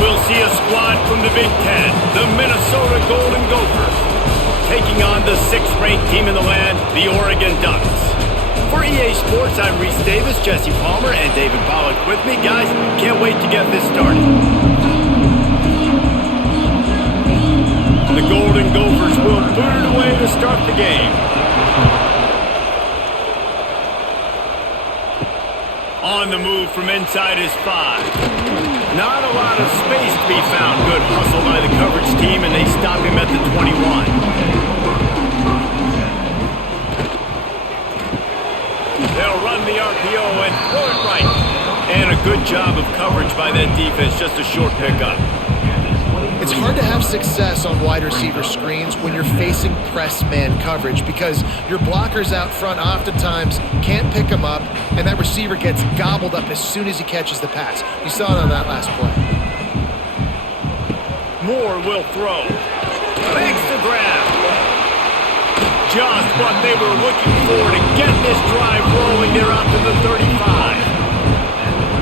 We'll see a squad from the Big Ten, the Minnesota Golden Gophers, taking on the 6th-ranked team in the land, the Oregon Ducks. For EA Sports, I'm Reese Davis, Jesse Palmer, and David Pollack with me. Guys, can't wait to get this started. The Golden Gophers will boot it away to start the game. On the move from inside his 5. Not a lot of space to be found. Good hustle by the coverage team, and they stop him at the 21. They'll run the RPO and throw it right. And a good job of coverage by that defense, just a short pickup. It's hard to have success on wide receiver screens when you're facing press man coverage because your blockers out front oftentimes can't pick them up, and that receiver gets gobbled up as soon as he catches the pass. You saw it on that last play. Moore will throw. Makes the grab. Just what they were looking for to get this drive rolling. They're out to the 35.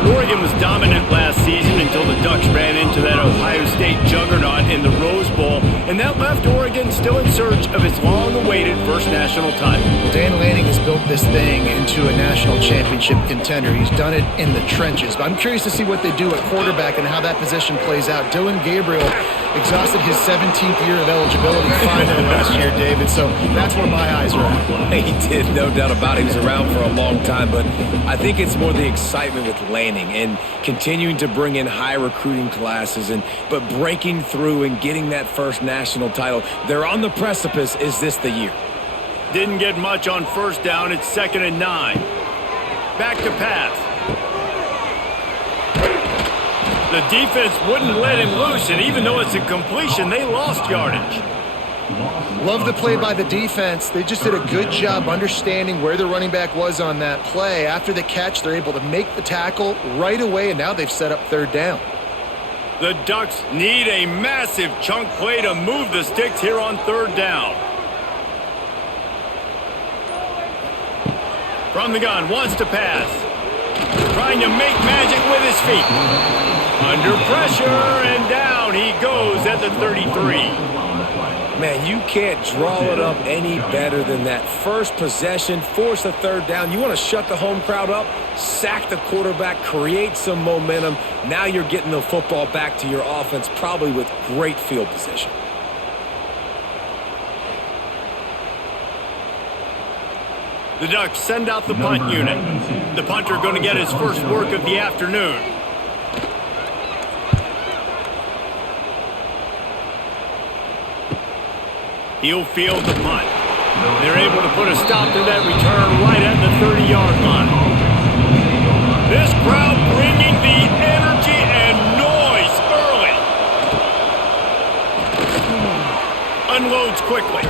Oregon was dominant last season until the Ducks ran into that Ohio State juggernaut in the Rose Bowl, and that left Oregon still in search of its long-awaited first national title. Dan Lanning has built this thing into a national championship contender. He's done it in the trenches. But I'm curious to see what they do at quarterback and how that position plays out. Dillon Gabriel exhausted his 17th year of eligibility finally last year, David, so that's where my eyes are at. He did, no doubt about it. He was around for a long time, but I think it's more the excitement with Lanning and continuing to bring in high recruiting classes, but breaking through and getting that first national title. They're on the precipice. Is this the year? Didn't get much on first down. It's 2nd and 9. Back to pass. The defense wouldn't let him loose, and even though it's a completion, they lost yardage. Love the play by the defense. They just did a good job understanding where the running back was on that play. After the catch, they're able to make the tackle right away, and now they've set up 3rd down. The Ducks need a massive chunk play to move the sticks here on 3rd down. From the gun, wants to pass. Trying to make magic with his feet. Under pressure, and down he goes at the 33. Man, you can't draw it up any better than that. First possession, force a 3rd down. You want to shut the home crowd up, sack the quarterback, create some momentum. Now you're getting the football back to your offense, probably with great field position. The Ducks send out the punt unit. The punter going to get his first work of the afternoon. He'll field the punt. They're able to put a stop to that return right at the 30-yard line. This crowd bringing the energy and noise early. Unloads quickly.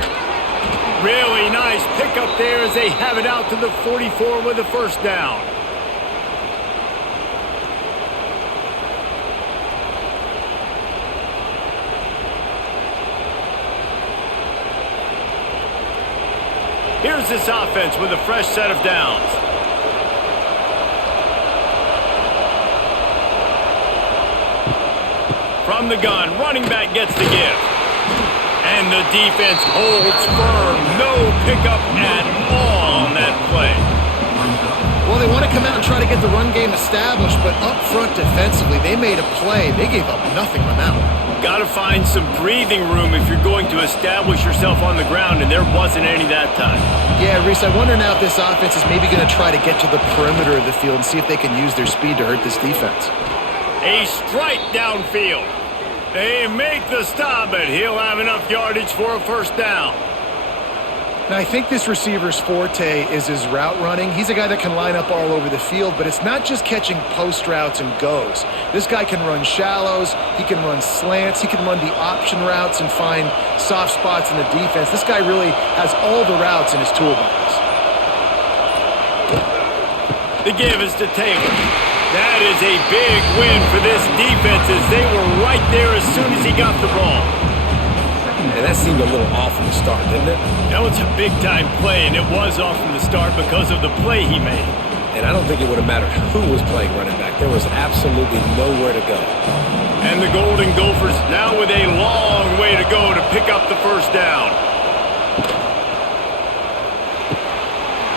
Really nice pickup there as they have it out to the 44 with a 1st down. Here's this offense with a fresh set of downs. From the gun, running back gets the give. And the defense holds firm. No pickup at all on that play. Well, they want to come out and try to get the run game established, but up front defensively, they made a play. They gave up nothing on that one. Got to find some breathing room if you're going to establish yourself on the ground, and there wasn't any that time. Yeah, Reese, I wonder now if this offense is maybe going to try to get to the perimeter of the field and see if they can use their speed to hurt this defense. A strike downfield. They make the stop, but he'll have enough yardage for a 1st down. Now, I think this receiver's forte is his route running. He's a guy that can line up all over the field, but it's not just catching post routes and goes. This guy can run shallows, he can run slants, he can run the option routes and find soft spots in the defense. This guy really has all the routes in his toolbox. The give is to Taylor. That is a big win for this defense as they were right there as soon as he got the ball. And that seemed a little off from the start, didn't it? That was a big-time play, and it was off from the start because of the play he made. and I don't think it would have mattered who was playing running back. There was absolutely nowhere to go. And the Golden Gophers now with a long way to go to pick up the first down.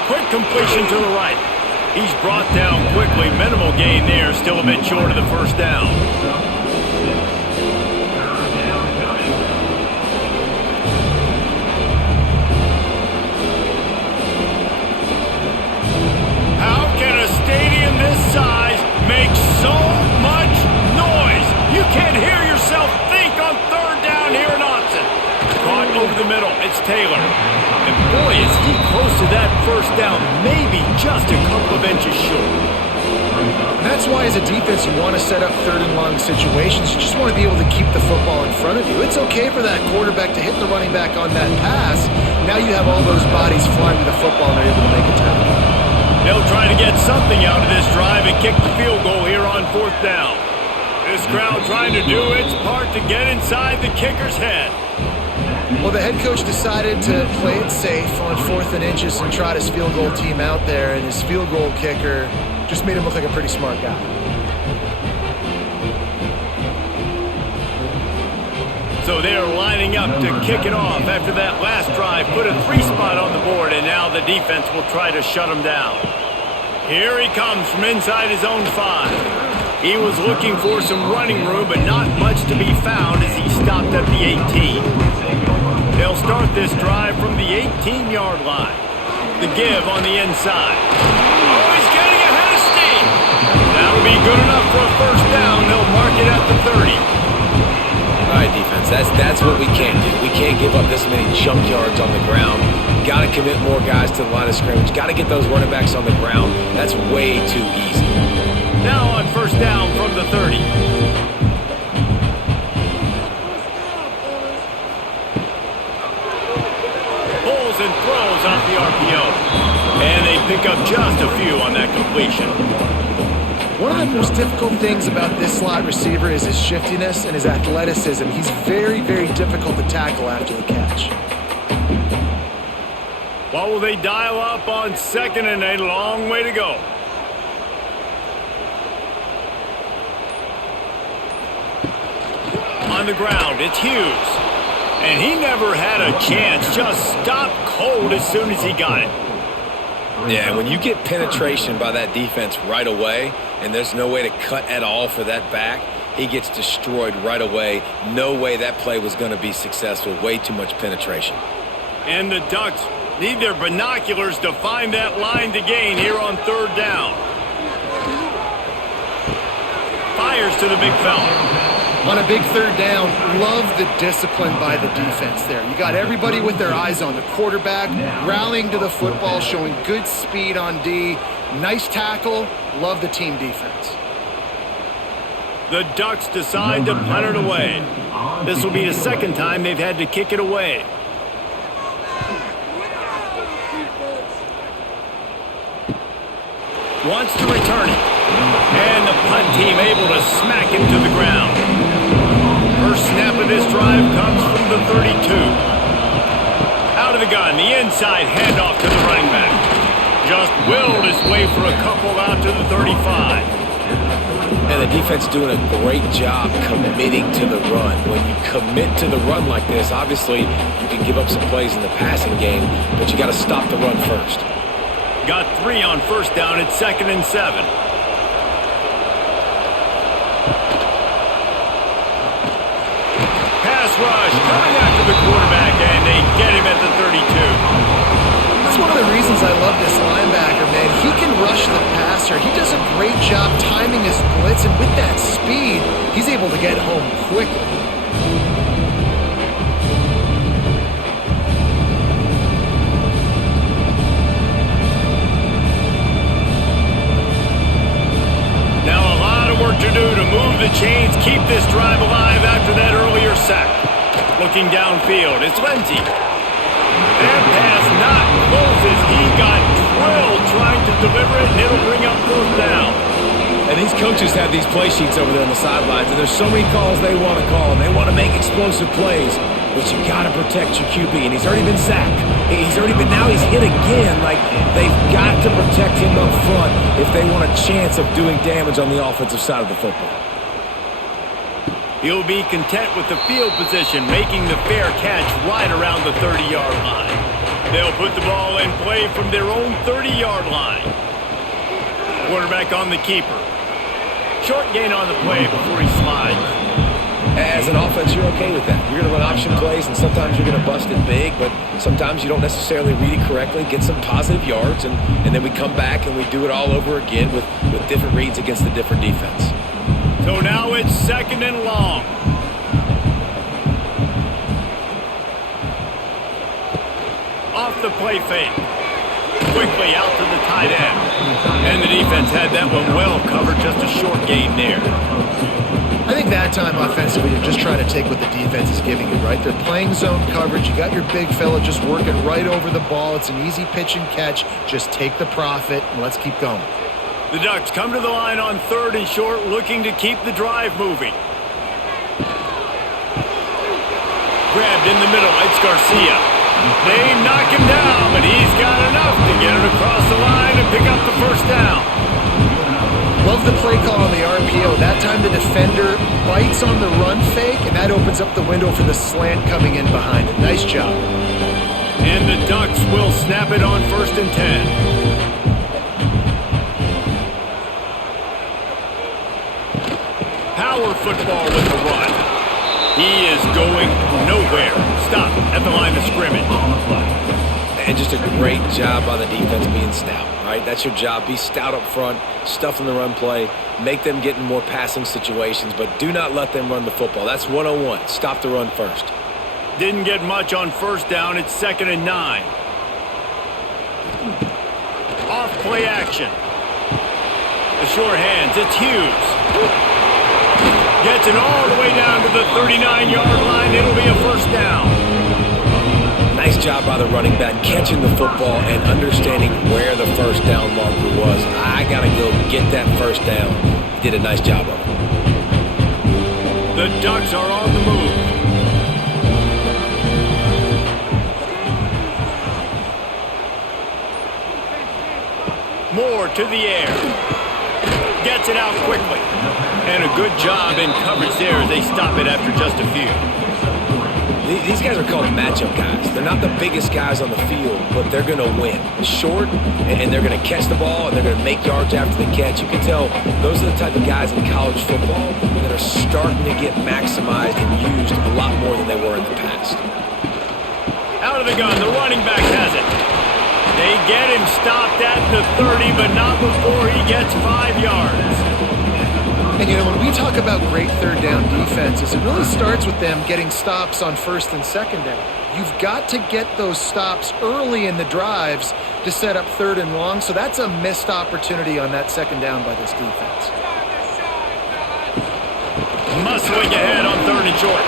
Quick completion to the right. He's brought down quickly. Minimal gain there. Still a bit short of the first down. How can a stadium this size make so much noise? You can't hear yourself think on third down here in Austin. Caught over the middle. It's Taylor. And boy, is he close to that first down. Maybe just a couple of inches short. And that's why as a defense you want to set up third and long situations. You just want to be able to keep the football in front of you. It's okay for that quarterback to hit the running back on that pass. Now you have all those bodies flying to the football and they're able to make a tackle. They'll try to get something out of this drive and kick the field goal here on fourth down. This crowd trying to do its part to get inside the kicker's head. Well, the head coach decided to play it safe on 4th and inches and trot his field goal team out there, and his field goal kicker just made him look like a pretty smart guy. So they're lining up to kick it off after that last drive. Put a 3-spot on the board, and now the defense will try to shut him down. Here he comes from inside his own 5. He was looking for some running room, but not much to be found as he stopped at the 18. They'll start this drive from the 18-yard line. The give on the inside. Oh, he's getting ahead of steam. That'll be good enough for a first down. They'll mark it at the 30. All right, defense, that's what we can't do. We can't give up this many junk yards on the ground. Got to commit more guys to the line of scrimmage. Got to get those running backs on the ground. That's way too easy. Now on first down from the 30. Pulls and throws off the RPO. And they pick up just a few on that completion. One of the most difficult things about this slot receiver is his shiftiness and his athleticism. He's very, very difficult to tackle after the catch. What will they dial up on 2nd and a long way to go? On the ground, it's Hughes. And he never had a chance, just stopped cold as soon as he got it. Yeah, when you get penetration by that defense right away, and there's no way to cut at all for that back, he gets destroyed right away. No way that play was going to be successful. Way too much penetration. And the Ducks need their binoculars to find that line to gain here on third down. Fires to the big fella. On a big third down, love the discipline by the defense there. You got everybody with their eyes on the quarterback, rallying to the football, showing good speed on D. Nice tackle. Love the team defense. The Ducks decide to punt it away. This will be the second time they've had to kick it away. Wants to return it. And the punt team able to smack him to the ground. First snap of this drive comes from the 32. Out of the gun, the inside handoff to the running back. Just willed his way for a couple out to the 35. And the defense doing a great job committing to the run. When you commit to the run like this, obviously you can give up some plays in the passing game, but you got to stop the run first. Got 3 on first down at 2nd and 7. Pass rush coming after the quarterback, and they get him at the 32. That's one of the reasons I love this linebacker, man. He can rush the passer. He does a great job timing his blitz, and with that speed, he's able to get home quickly. Now a lot of work to do to move the chains, keep this drive alive after that earlier sack. Looking downfield, it's Lindsey. That pass not closes. He got drilled trying to deliver it, and it'll bring up fourth down. And these coaches have these play sheets over there on the sidelines, and there's so many calls they want to call, and they want to make explosive plays. but you got to protect your QB, and he's already been sacked. Now he's hit again. Like, they've got to protect him up front if they want a chance of doing damage on the offensive side of the football. He'll be content with the field position, making the fair catch right around the 30-yard line. They'll put the ball in play from their own 30-yard line. Quarterback on the keeper. Short gain on the play before he slides. As an offense, you're okay with that. You're going to run option plays, and sometimes you're going to bust it big, but sometimes you don't necessarily read it correctly, get some positive yards, and then we come back and we do it all over again with different reads against the different defense. So now it's 2nd and long. Off the play fake. Quickly out to the tight end. And the defense had that one well covered, just a short gain there. I think that time offensively, you're just trying to take what the defense is giving you, right? They're playing zone coverage. You got your big fella just working right over the ball. It's an easy pitch and catch. Just take the profit, and let's keep going. The Ducks come to the line on 3rd and short, looking to keep the drive moving. Grabbed in the middle. It's Garcia. They knock him down, but he's got enough to get it across the line and pick up the first down. Love the play call on the RPO. That time the defender bites on the run fake, and that opens up the window for the slant coming in behind it. Nice job. And the Ducks will snap it on 1st and 10. Power football with the run. He is going nowhere. Stop at the line of scrimmage. And just a great job by the defense being stout, right? That's your job. Be stout up front, stuff in the run play, make them get in more passing situations, but do not let them run the football. That's 101. Stop the run first. Didn't get much on 1st down. It's 2nd and 9. Off play action. The short hands. It's Hughes. Gets it all the way down to the 39-yard line. It'll be a 1st down. Nice job by the running back catching the football and understanding where the 1st down marker was. I got to go get that 1st down. He did a nice job of it. The Ducks are on the move. Moore to the air. Gets it out quickly. And a good job in coverage there as they stop it after just a few. These guys are called matchup guys. They're not the biggest guys on the field, but they're going to win. Short, and they're going to catch the ball, and they're going to make yards after the catch. You can tell those are the type of guys in college football that are starting to get maximized and used a lot more than they were in the past. Out of the gun, the running back has it. They get him stopped at the 30, but not before he gets 5 yards. And, you know, when we talk about great 3rd down defenses, it really starts with them getting stops on 1st and 2nd down. You've got to get those stops early in the drives to set up 3rd and long, so that's a missed opportunity on that 2nd down by this defense. Muscling ahead on 3rd and short.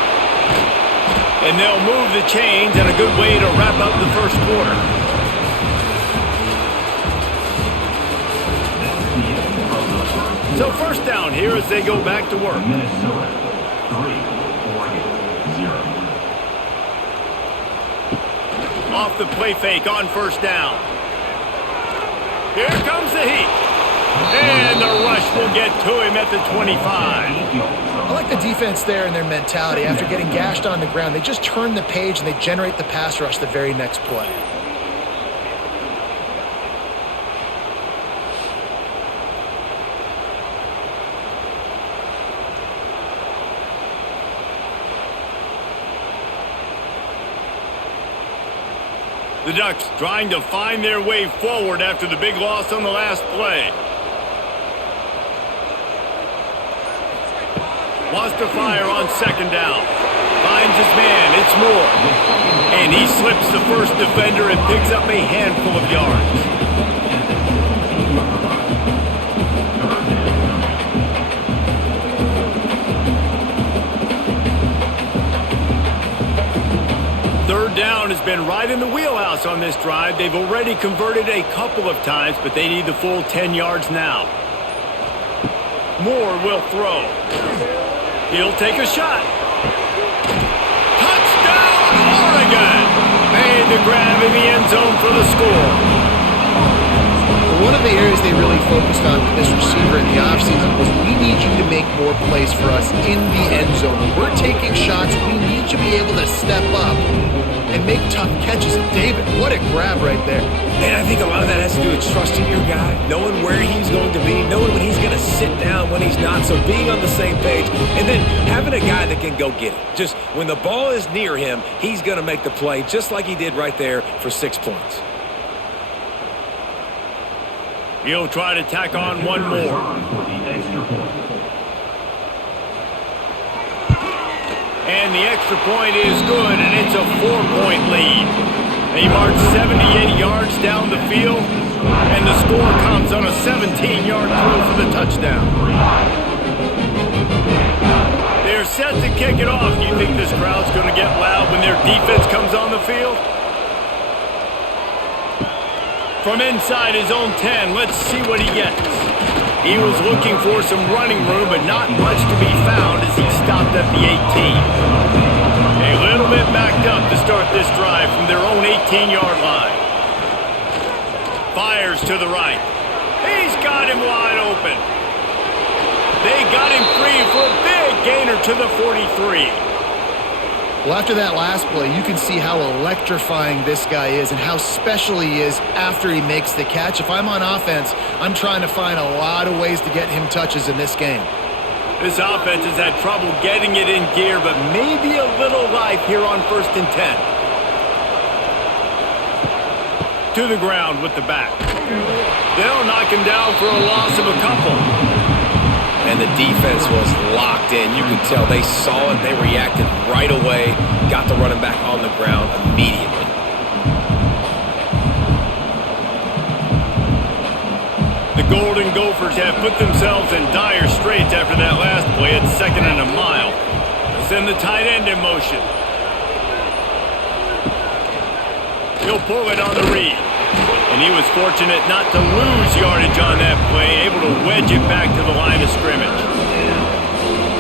And they'll move the chains, and a good way to wrap up the 1st quarter. So 1st down here as they go back to work. Minnesota 3, Oregon 0. Off the play fake on 1st down. Here comes the heat. And the rush will get to him at the 25. I like the defense there and their mentality. After getting gashed on the ground, they just turn the page and they generate the pass rush the very next play. The Ducks trying to find their way forward after the big loss on the last play. Wants to fire on 2nd down. Finds his man. It's Moore. And he slips the first defender and picks up a handful of yards. Third down has been right in the wheelhouse on this drive. They've already converted a couple of times, but they need the full 10 yards now. Moore will throw. He'll take a shot. Touchdown! again. Made the grab in the end zone for the score. One of the areas they really focused on with this receiver in the offseason was we need you to make more plays for us in the end zone. When we're taking shots, we need you to be able to step up and make tough catches. And David, what a grab right there. And I think a lot of that has to do with trusting your guy, knowing where he's going to be, knowing when he's going to sit down, when he's not, so being on the same page, and then having a guy that can go get it. Just when the ball is near him, he's going to make the play just like he did right there for 6 points. He'll try to tack on one more. And the extra point is good, and it's a 4-point lead. They march 78 yards down the field, and the score comes on a 17-yard throw for the touchdown. They're set to kick it off. Do you think this crowd's going to get loud when their defense comes on the field? From inside his own 10, let's see what he gets. He was looking for some running room, but not much to be found as he stopped at the 18. A little bit backed up to start this drive from their own 18-yard line. Fires to the right. He's got him wide open. They got him free for a big gainer to the 43. Well, after that last play, you can see how electrifying this guy is and how special he is after he makes the catch. If I'm on offense, I'm trying to find a lot of ways to get him touches in this game. This offense has had trouble getting it in gear, but maybe a little life here on 1st and 10. To the ground with the back. They'll knock him down for a loss of a couple. And the defense was locked in. You could tell they saw it. They reacted right away. Got the running back on the ground immediately. The Golden Gophers have put themselves in dire straits after that last play at 2nd and a mile. Send the tight end in motion. He'll pull it on the read. And he was fortunate not to lose yardage on that play, able to wedge it back to the line of scrimmage.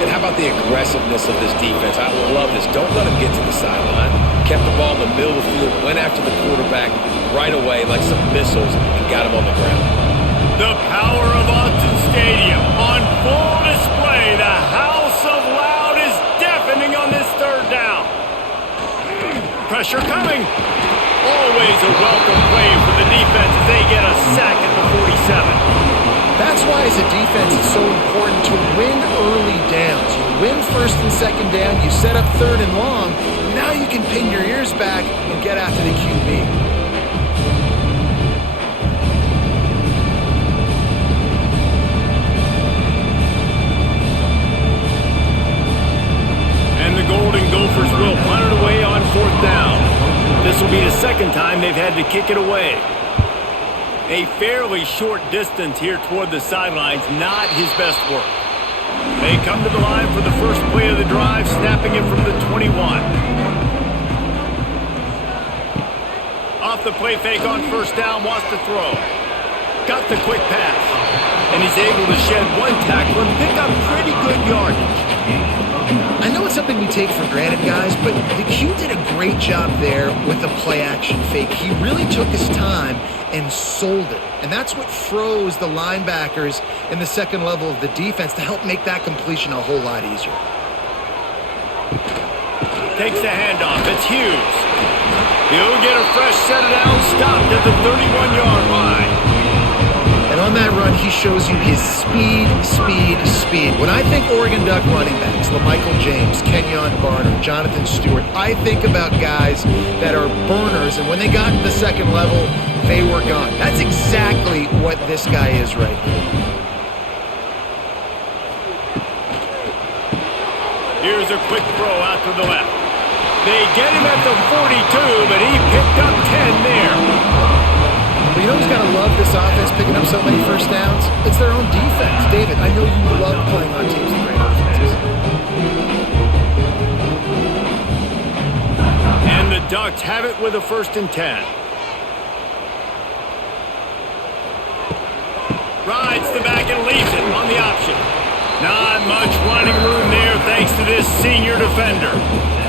And how about the aggressiveness of this defense? I love this. Don't let him get to the sideline. Kept the ball in the middle of the field, went after the quarterback right away like some missiles, and got him on the ground. The power of Autzen Stadium on full display. The house of loud is deafening on this 3rd down. Pressure coming. Always a welcome play for the defense as they get a sack at the 47. That's why as a defense it's so important to win early downs. You win 1st and 2nd down, you set up 3rd and long, now you can pin your ears back and get after the QB. And the Golden Gophers will punt it away on 4th down. This will be the 2nd time they've had to kick it away. A fairly short distance here toward the sidelines, not his best work. They come to the line for the first play of the drive, snapping it from the 21. Off the play fake on 1st down, wants to throw. Got the quick pass. And he's able to shed one tackle and pick up pretty good yardage. I know it's something we take for granted, guys, but the Q did a great job there with the play-action fake. He really took his time and sold it. And that's what froze the linebackers in the 2nd level of the defense to help make that completion a whole lot easier. Takes the handoff. It's Hughes. He'll get a fresh set of down, stopped at the 31-yard line. And on that run, he shows you his speed. When I think Oregon Duck running backs, LaMichael James, Kenyon Barner, Jonathan Stewart, I think about guys that are burners, and when they got to the 2nd level, they were gone. That's exactly what this guy is right here. Here's a quick throw out to the left. They get him at the 42, but he picked up 10 there. But you know who's got to love this offense picking up so many 1st downs? It's their own defense. David, I know you love playing on teams with great offenses. And the Ducks have it with a 1st and 10. Rides the back and leaves it on the option. Not much running room there thanks to this senior defender.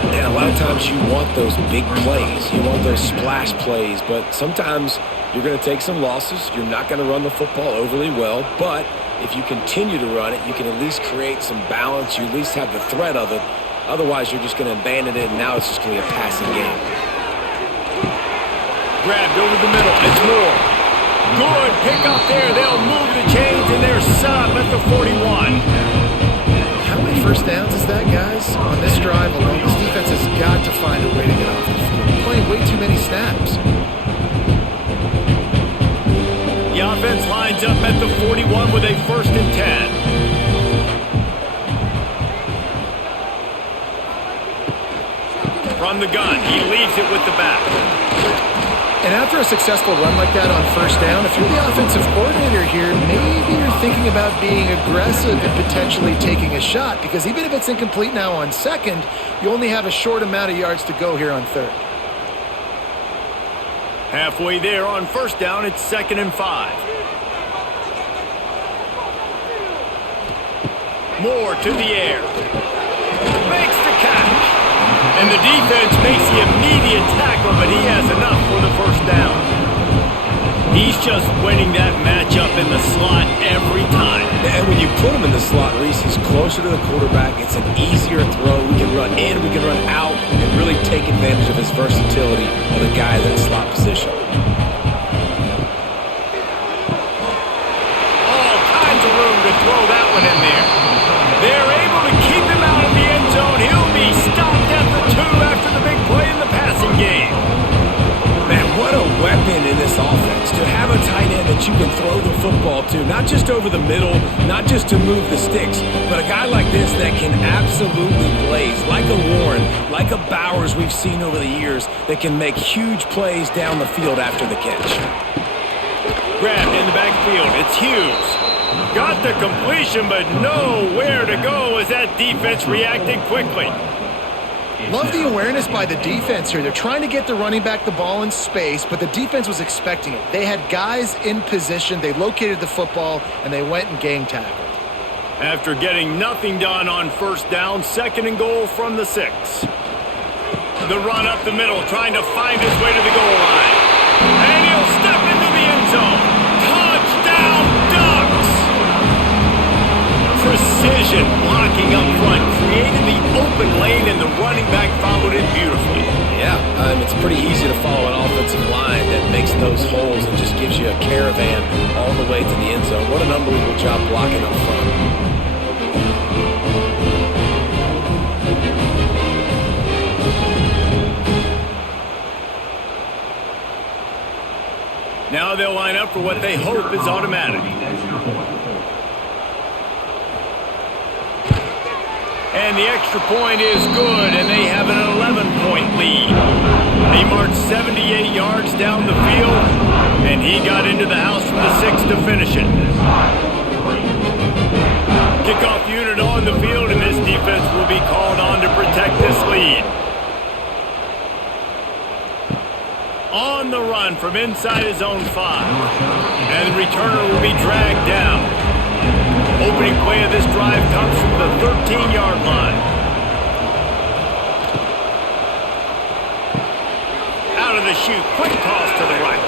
And a lot of times you want those big plays. You want those splash plays, but sometimes you're going to take some losses. You're not going to run the football overly well, but if you continue to run it, you can at least create some balance. You at least have the threat of it. Otherwise, you're just going to abandon it, and now it's just going to be a passing game. Grabbed over the middle. It's Moore. Good pick up there. They'll move the chains, and they're set up at the 41. How many first downs is that, guys? On this drive alone, this defense has got to find a way to get off the field. They're playing way too many snaps. The offense lines up at the 41 with a 1st and 10. From the gun, he leaves it with the back. And after a successful run like that on 1st down, if you're the offensive coordinator here, maybe you're thinking about being aggressive and potentially taking a shot, because even if it's incomplete now on 2nd, you only have a short amount of yards to go here on 3rd. Halfway there on 1st down, it's 2nd and 5. Moore to the air. Makes the catch. And the defense makes the immediate tackle, but he has enough for the 1st down. He's just winning that matchup in the slot every time. And when you put him in the slot, Reese, he's closer to the quarterback. It's an easier throw. We can run in, we can run out, and really take advantage of his versatility of the guy in that slot position. All kinds of room to throw that one in there. They're able to keep him out of the end zone. He'll be stopped at the 2 after the big play in the passing game. Man, what a weapon in this offense to have a tight end that you can throw the football to, not just over the middle, not just to move the sticks, but a guy like this that can absolutely blaze, like a Warren, like a Bowers we've seen over the years, that can make huge plays down the field after the catch. Grabbed in the backfield. It's Hughes. Got the completion, but nowhere to go as that defense reacted quickly. Love the awareness by the defense here. They're trying to get the running back the ball in space, but the defense was expecting it. They had guys in position. They located the football, and they went and gang tackled. After getting nothing done on 1st down, 2nd and goal from the 6. The run up the middle, trying to find his way to the goal line. And he'll step into the end zone. Touchdown, Ducks! Precision blocking up front, created the open lane, and the running back followed it beautifully. Yeah, it's pretty easy to follow an offensive line that makes those holes and just gives you a caravan all the way to the end zone. What an unbelievable job blocking up front. Now they'll line up for what they hope is automatic. And the extra point is good, and they have an 11-point lead. He marched 78 yards down the field, and he got into the house from the 6 to finish it. Kickoff unit on the field, and this defense will be called on to protect this lead. On the run from inside his own 5. And the returner will be dragged down. Opening play of this drive comes from the 13-yard line. Out of the chute, quick toss to the right.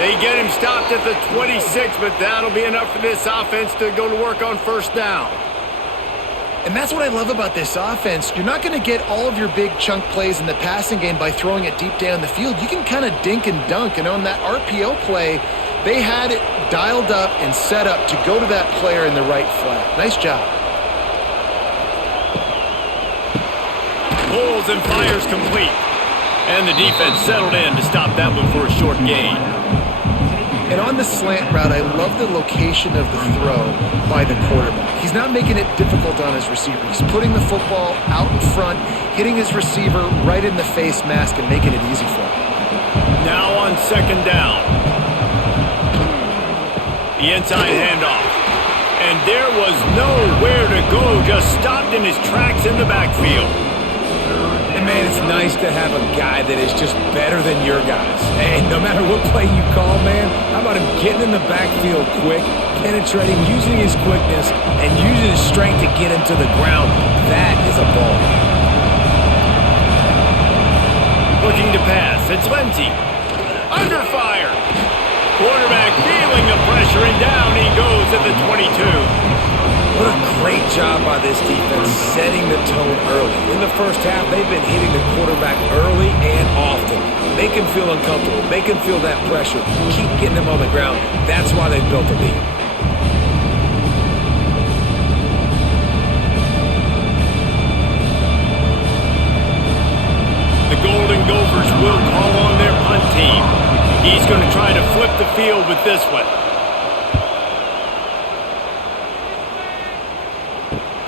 They get him stopped at the 26, but that'll be enough for this offense to go to work on 1st down. And that's what I love about this offense. You're not going to get all of your big chunk plays in the passing game by throwing it deep down the field. You can kind of dink and dunk, and on that RPO play, they had it dialed up and set up to go to that player in the right flat. Nice job. Pulls and fires complete. And the defense settled in to stop that one for a short gain. And on the slant route, I love the location of the throw by the quarterback. He's not making it difficult on his receiver. He's putting the football out in front, hitting his receiver right in the face mask and making it easy for him. Now on 2nd down. The inside handoff. And there was nowhere to go, just stopped in his tracks in the backfield. And man, it's nice to have a guy that is just better than your guys. And no matter what play you call, man, how about him getting in the backfield quick, penetrating, using his quickness, and using his strength to get him to the ground? That is a ball. Looking to pass. It's Lindsey. Under fire. Quarterback feeling the pressure, and down he goes at the 22. What a great job by this defense setting the tone early. In the first half, they've been hitting the quarterback early and often. Make him feel uncomfortable. Make him feel that pressure. Keep getting him on the ground. That's why they've built a lead. The Golden Gophers will call on their punt team. He's going to try to flip the field with this one.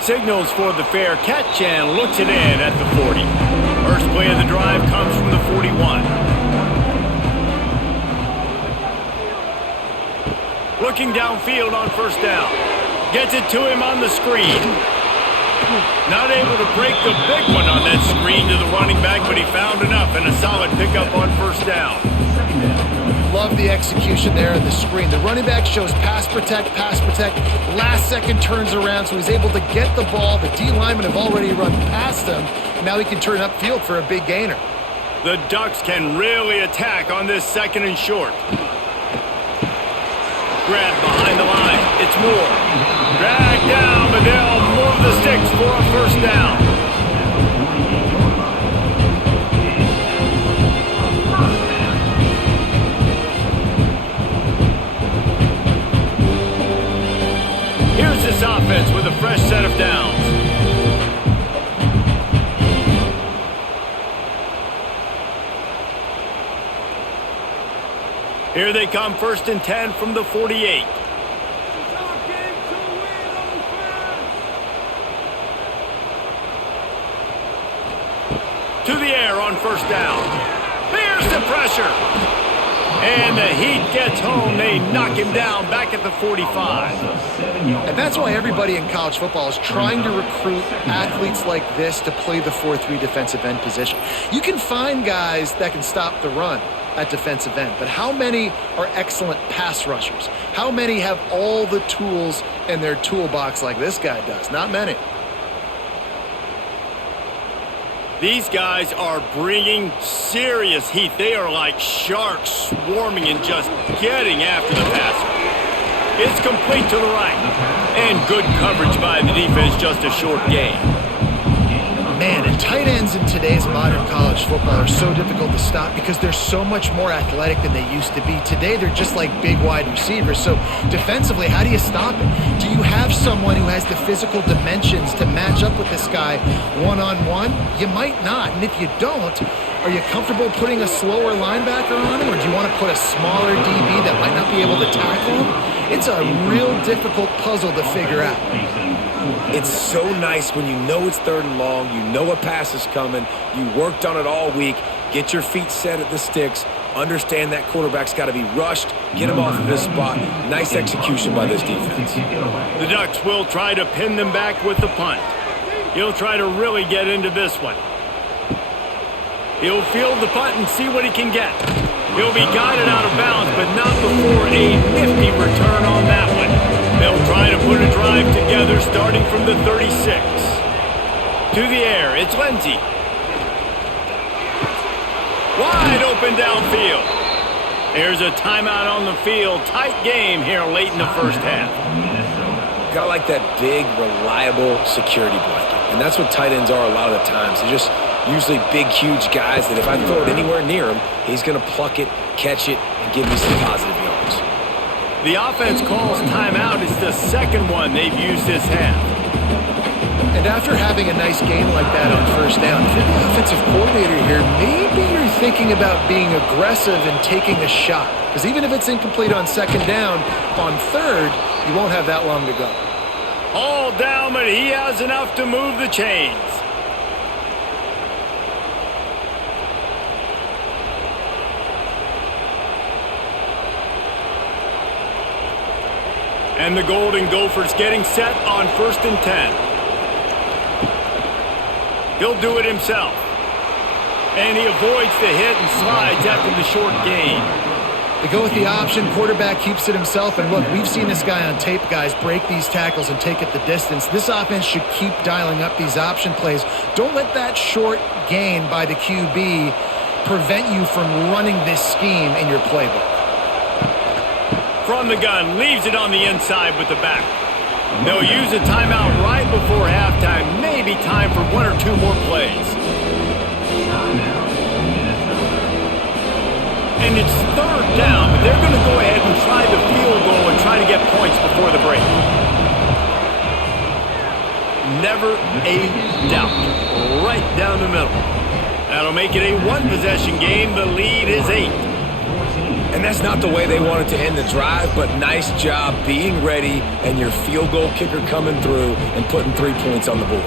Signals for the fair catch and looks it in at the 40. First play of the drive comes from the 41. Looking downfield on first down. Gets it to him on the screen. Not able to break the big one on that screen to the running back, but he found enough and a solid pickup on first down. Love the execution there in the screen. The running back shows pass protect. Last second turns around, so he's able to get the ball. The D linemen have already run past him. Now he can turn upfield for a big gainer. The Ducks can really attack on this second and short. Grab behind the line. It's Moore. Drag down, but they'll move the sticks for a first down. Here's this offense with a fresh set of downs. Here they come, 1st and 10 from the 48. To the air on first down. There's the pressure. And the heat gets home. They knock him down back at the 45. And that's why everybody in college football is trying to recruit athletes like this to play the 4-3 defensive end position. You can find guys that can stop the run at defensive end, but how many are excellent pass rushers? How many have all the tools in their toolbox like this guy does? Not many. These guys are bringing serious heat. They are like sharks swarming and just getting after the passer. It's complete to the right. And good coverage by the defense, just a short gain. Man, and tight ends in today's modern college football are so difficult to stop because they're so much more athletic than they used to be. Today, they're just like big wide receivers. So defensively, how do you stop it? Do you have someone who has the physical dimensions to match up with this guy one-on-one? You might not. And if you don't, are you comfortable putting a slower linebacker on him, or do you want to put a smaller DB that might not be able to tackle him? It's a real difficult puzzle to figure out. It's so nice when you know it's 3rd and long, you know a pass is coming, you worked on it all week, get your feet set at the sticks, understand that quarterback's got to be rushed, get him off of his spot. Nice execution by this defense. The Ducks will try to pin them back with the punt. He'll try to really get into this one. He'll field the punt and see what he can get. He'll be guided out of bounds, but not before a nifty return on that one. They'll try to put a drive together starting from the 36. To the air, it's Lindsey. Wide open downfield. There's a timeout on the field. Tight game here late in the first half. Gotta like that big, reliable security blanket. And that's what tight ends are a lot of the times. They're just usually big, huge guys that if I throw it anywhere near him, he's going to pluck it, catch it, and give me some positive yards. The offense calls timeout. It's the second one they've used this half. And after having a nice game like that on first down, if you're the offensive coordinator here, maybe you're thinking about being aggressive and taking a shot. Because even if it's incomplete on 2nd down, on 3rd, you won't have that long to go. All down, but he has enough to move the chains. And the Golden Gophers getting set on 1st and 10. He'll do it himself. And he avoids the hit and slides after the short gain. They go with the option. Quarterback keeps it himself. And look, we've seen this guy on tape, guys, break these tackles and take it the distance. This offense should keep dialing up these option plays. Don't let that short gain by the QB prevent you from running this scheme in your playbook. From the gun, leaves it on the inside with the back. They'll use a timeout right before halftime. Maybe time for one or two more plays. And it's third down, but they're going to go ahead and try the field goal and try to get points before the break. Never a doubt. Right down the middle. That'll make it a one-possession game. The lead is 8. And that's not the way they wanted to end the drive, but nice job being ready and your field goal kicker coming through and putting 3 points on the board.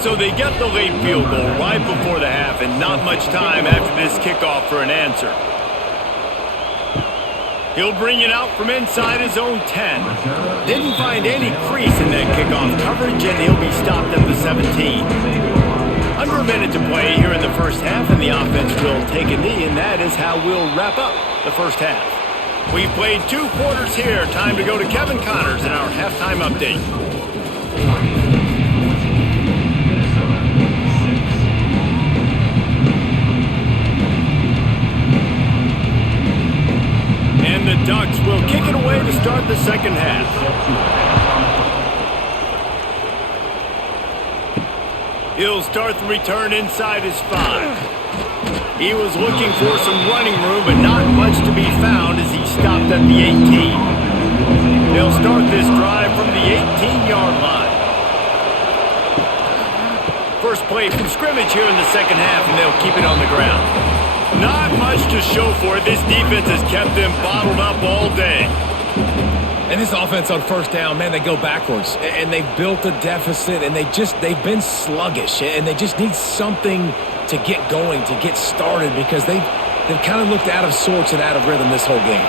So they get the late field goal right before the half and not much time after this kickoff for an answer. He'll bring it out from inside his own 10. Didn't find any crease in that kickoff coverage, and he'll be stopped at the 17. Under a minute to play here in the first half, and the offense will take a knee, and that is how we'll wrap up the first half. We've played 2 quarters here. Time to go to Kevin Connors in our halftime update. And the Ducks will kick it away to start the second half. He'll start the return inside his 5. He was looking for some running room, but not much to be found as he stopped at the 18. They'll start this drive from the 18-yard line. First play from scrimmage here in the second half, and they'll keep it on the ground. Not much to show for it. This defense has kept them bottled up all day. And this offense on first down, man, they go backwards. And they've built a deficit, and they've been sluggish. And they just need something to get going, to get started, because they've kind of looked out of sorts and out of rhythm this whole game.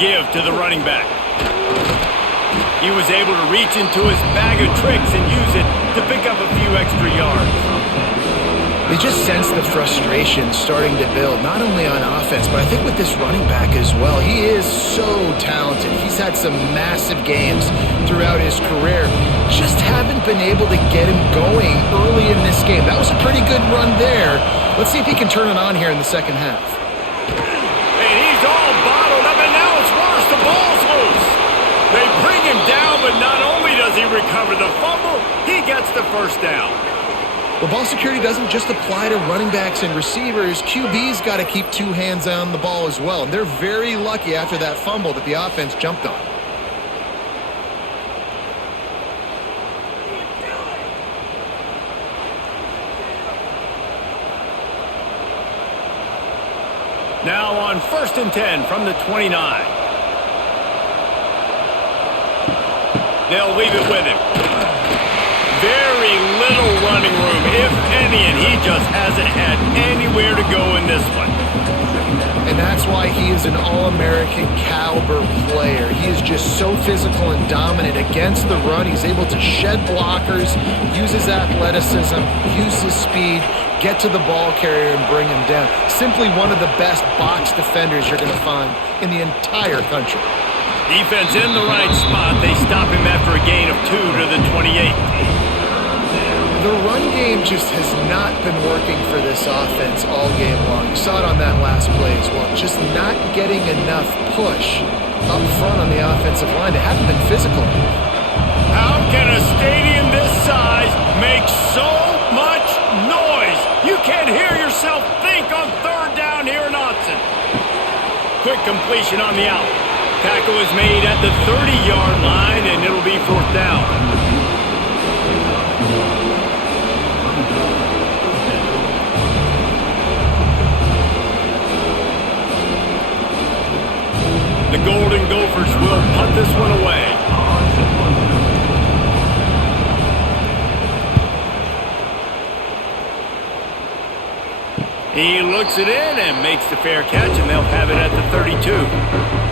Give to the running back. He was able to reach into his bag of tricks and use it to pick up a few extra yards. They just sense the frustration starting to build, not only on offense, but I think with this running back as well. He is so talented. He's had some massive games throughout his career. Just haven't been able to get him going early in this game. That was a pretty good run there. Let's see if he can turn it on here in the second half. And he's all bottled up, and now it's worse. The ball's loose. They bring him down, but not only does he recover the fumble, he gets the first down. Well, ball security doesn't just apply to running backs and receivers. QB's got to keep 2 hands on the ball as well. And they're very lucky after that fumble that the offense jumped on. Now on 1st and 10 from the 29. They'll leave it with him. Very little running room, if any, and he just hasn't had anywhere to go in this one. And that's why he is an All-American caliber player. He is just so physical and dominant against the run. He's able to shed blockers, use his athleticism, use his speed, get to the ball carrier and bring him down. Simply one of the best box defenders you're going to find in the entire country. Defense in the right spot. They stop him after a gain of 2 to the 28. The run game just has not been working for this offense all game long. You saw it on that last play as well. Just not getting enough push up front on the offensive line. They haven't been physical enough. How can a stadium this size make so much noise? You can't hear yourself think on 3rd down here in Austin. Quick completion on the out. Tackle is made at the 30-yard line, and it'll be 4th down. The Golden Gophers will punt this one away. He looks it in and makes the fair catch, and they'll have it at the 32.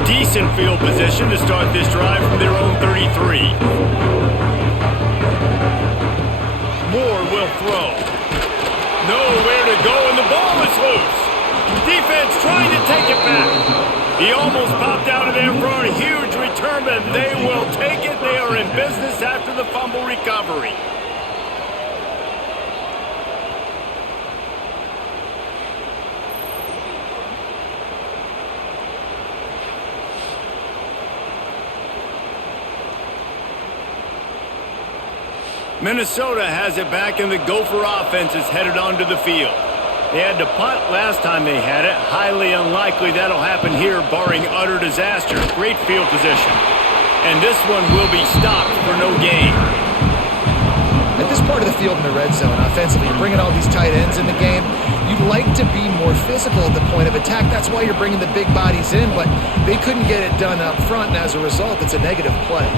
Decent field position to start this drive from their own 33. Moore will throw. Nowhere to go, and the ball is loose. Defense trying to take it back. He almost popped out of there for a huge return, but they will take it. They are in business after the fumble recovery. Minnesota has it back, and the Gopher offense is headed onto the field. They had to punt last time they had it. Highly unlikely that'll happen here, barring utter disaster. Great field position. And this one will be stopped for no gain. At this part of the field in the red zone, offensively, you're bringing all these tight ends in the game. You'd like to be more physical at the point of attack. That's why you're bringing the big bodies in, but they couldn't get it done up front, and as a result, it's a negative play.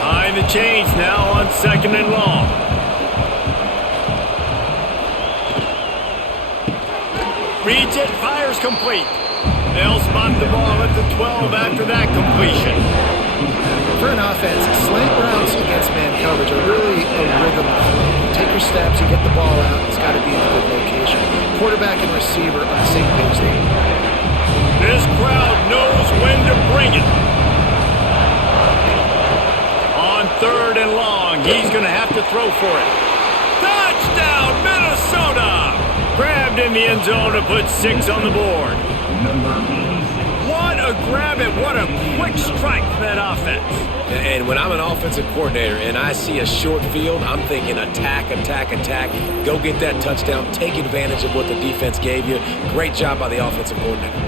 Behind the chains now on 2nd and long. Reads it, fires complete. They'll spot the ball at the 12 after that completion. For an offense, slant routes against man coverage are really a rhythm play. You take your steps, you get the ball out, it's got to be in a good location. Quarterback and receiver on the same page there. This crowd knows when to bring it. On 3rd and long, he's going to have to throw for it. Touchdown, Minnesota! Grabbed in the end zone to put 6 on the board. What a grab and what a quick strike for that offense. And when I'm an offensive coordinator and I see a short field, I'm thinking attack, attack, attack. Go get that touchdown. Take advantage of what the defense gave you. Great job by the offensive coordinator.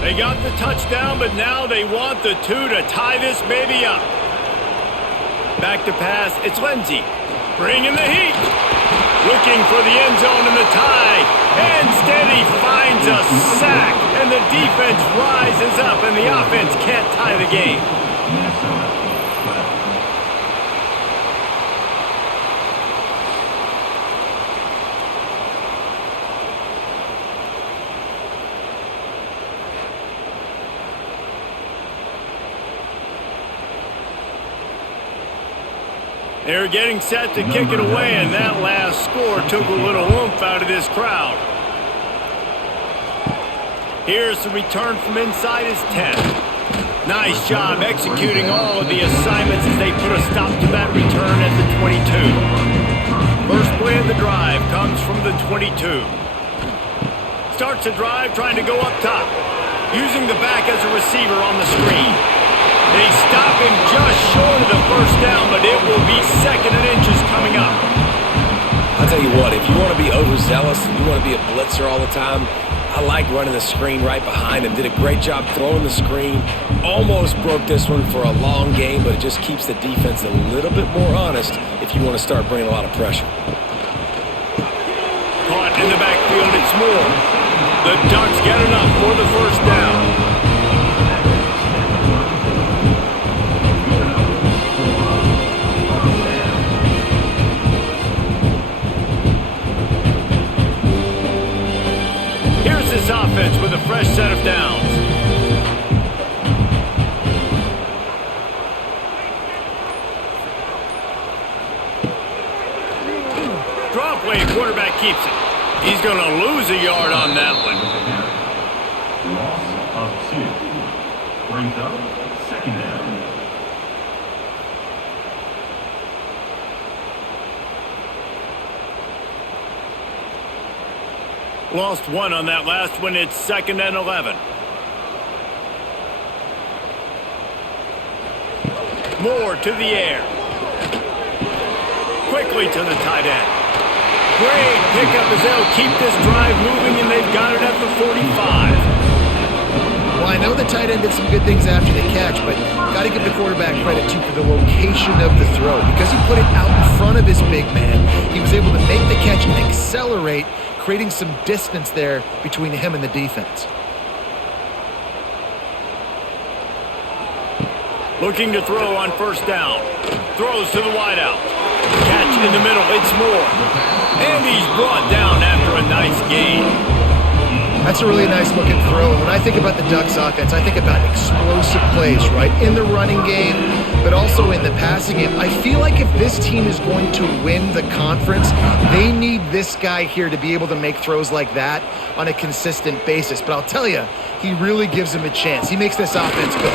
They got the touchdown, but now they want the 2 to tie this baby up. Back to pass, it's Lindsey. Bringing the heat. Looking for the end zone and the tie. Instead he finds a sack, and the defense rises up, and the offense can't tie the game. They're getting set to kick it away, and that last score took a little oomph out of this crowd. Here's the return from inside his 10. Nice job executing all of the assignments as they put a stop to that return at the 22. First play of the drive comes from the 22. Starts the drive trying to go up top, using the back as a receiver on the screen. They stop him just short of the first down, but it will be 2nd and inches coming up. I'll tell you what, if you want to be overzealous and you want to be a blitzer all the time, I like running the screen right behind him. Did a great job throwing the screen. Almost broke this one for a long game, but it just keeps the defense a little bit more honest if you want to start bringing a lot of pressure. Caught in the backfield, it's Moore. The Ducks get enough for the first down. This offense with a fresh set of downs. Draw play, quarterback keeps it. He's going to lose a yard on that one. Loss of 2. Brings up 2nd down. Lost 1 on that last one. It's 2nd and 11. Moore to the air. Quickly to the tight end. Great pickup as they'll keep this drive moving, and they've got it at the 45. Well, I know the tight end did some good things after the catch, but got to give the quarterback credit, too, for the location of the throw. Because he put it out in front of his big man, he was able to make the catch and accelerate, creating some distance there between him and the defense. Looking to throw on first down. Throws to the wideout. Catch in the middle, it's Moore. And he's brought down after a nice gain. That's a really nice looking throw. When I think about the Ducks offense, I think about explosive plays, right? In the running game, but also in the passing game. I feel like if this team is going to win the conference, they need this guy here to be able to make throws like that on a consistent basis. But I'll tell you, he really gives him a chance. He makes this offense go.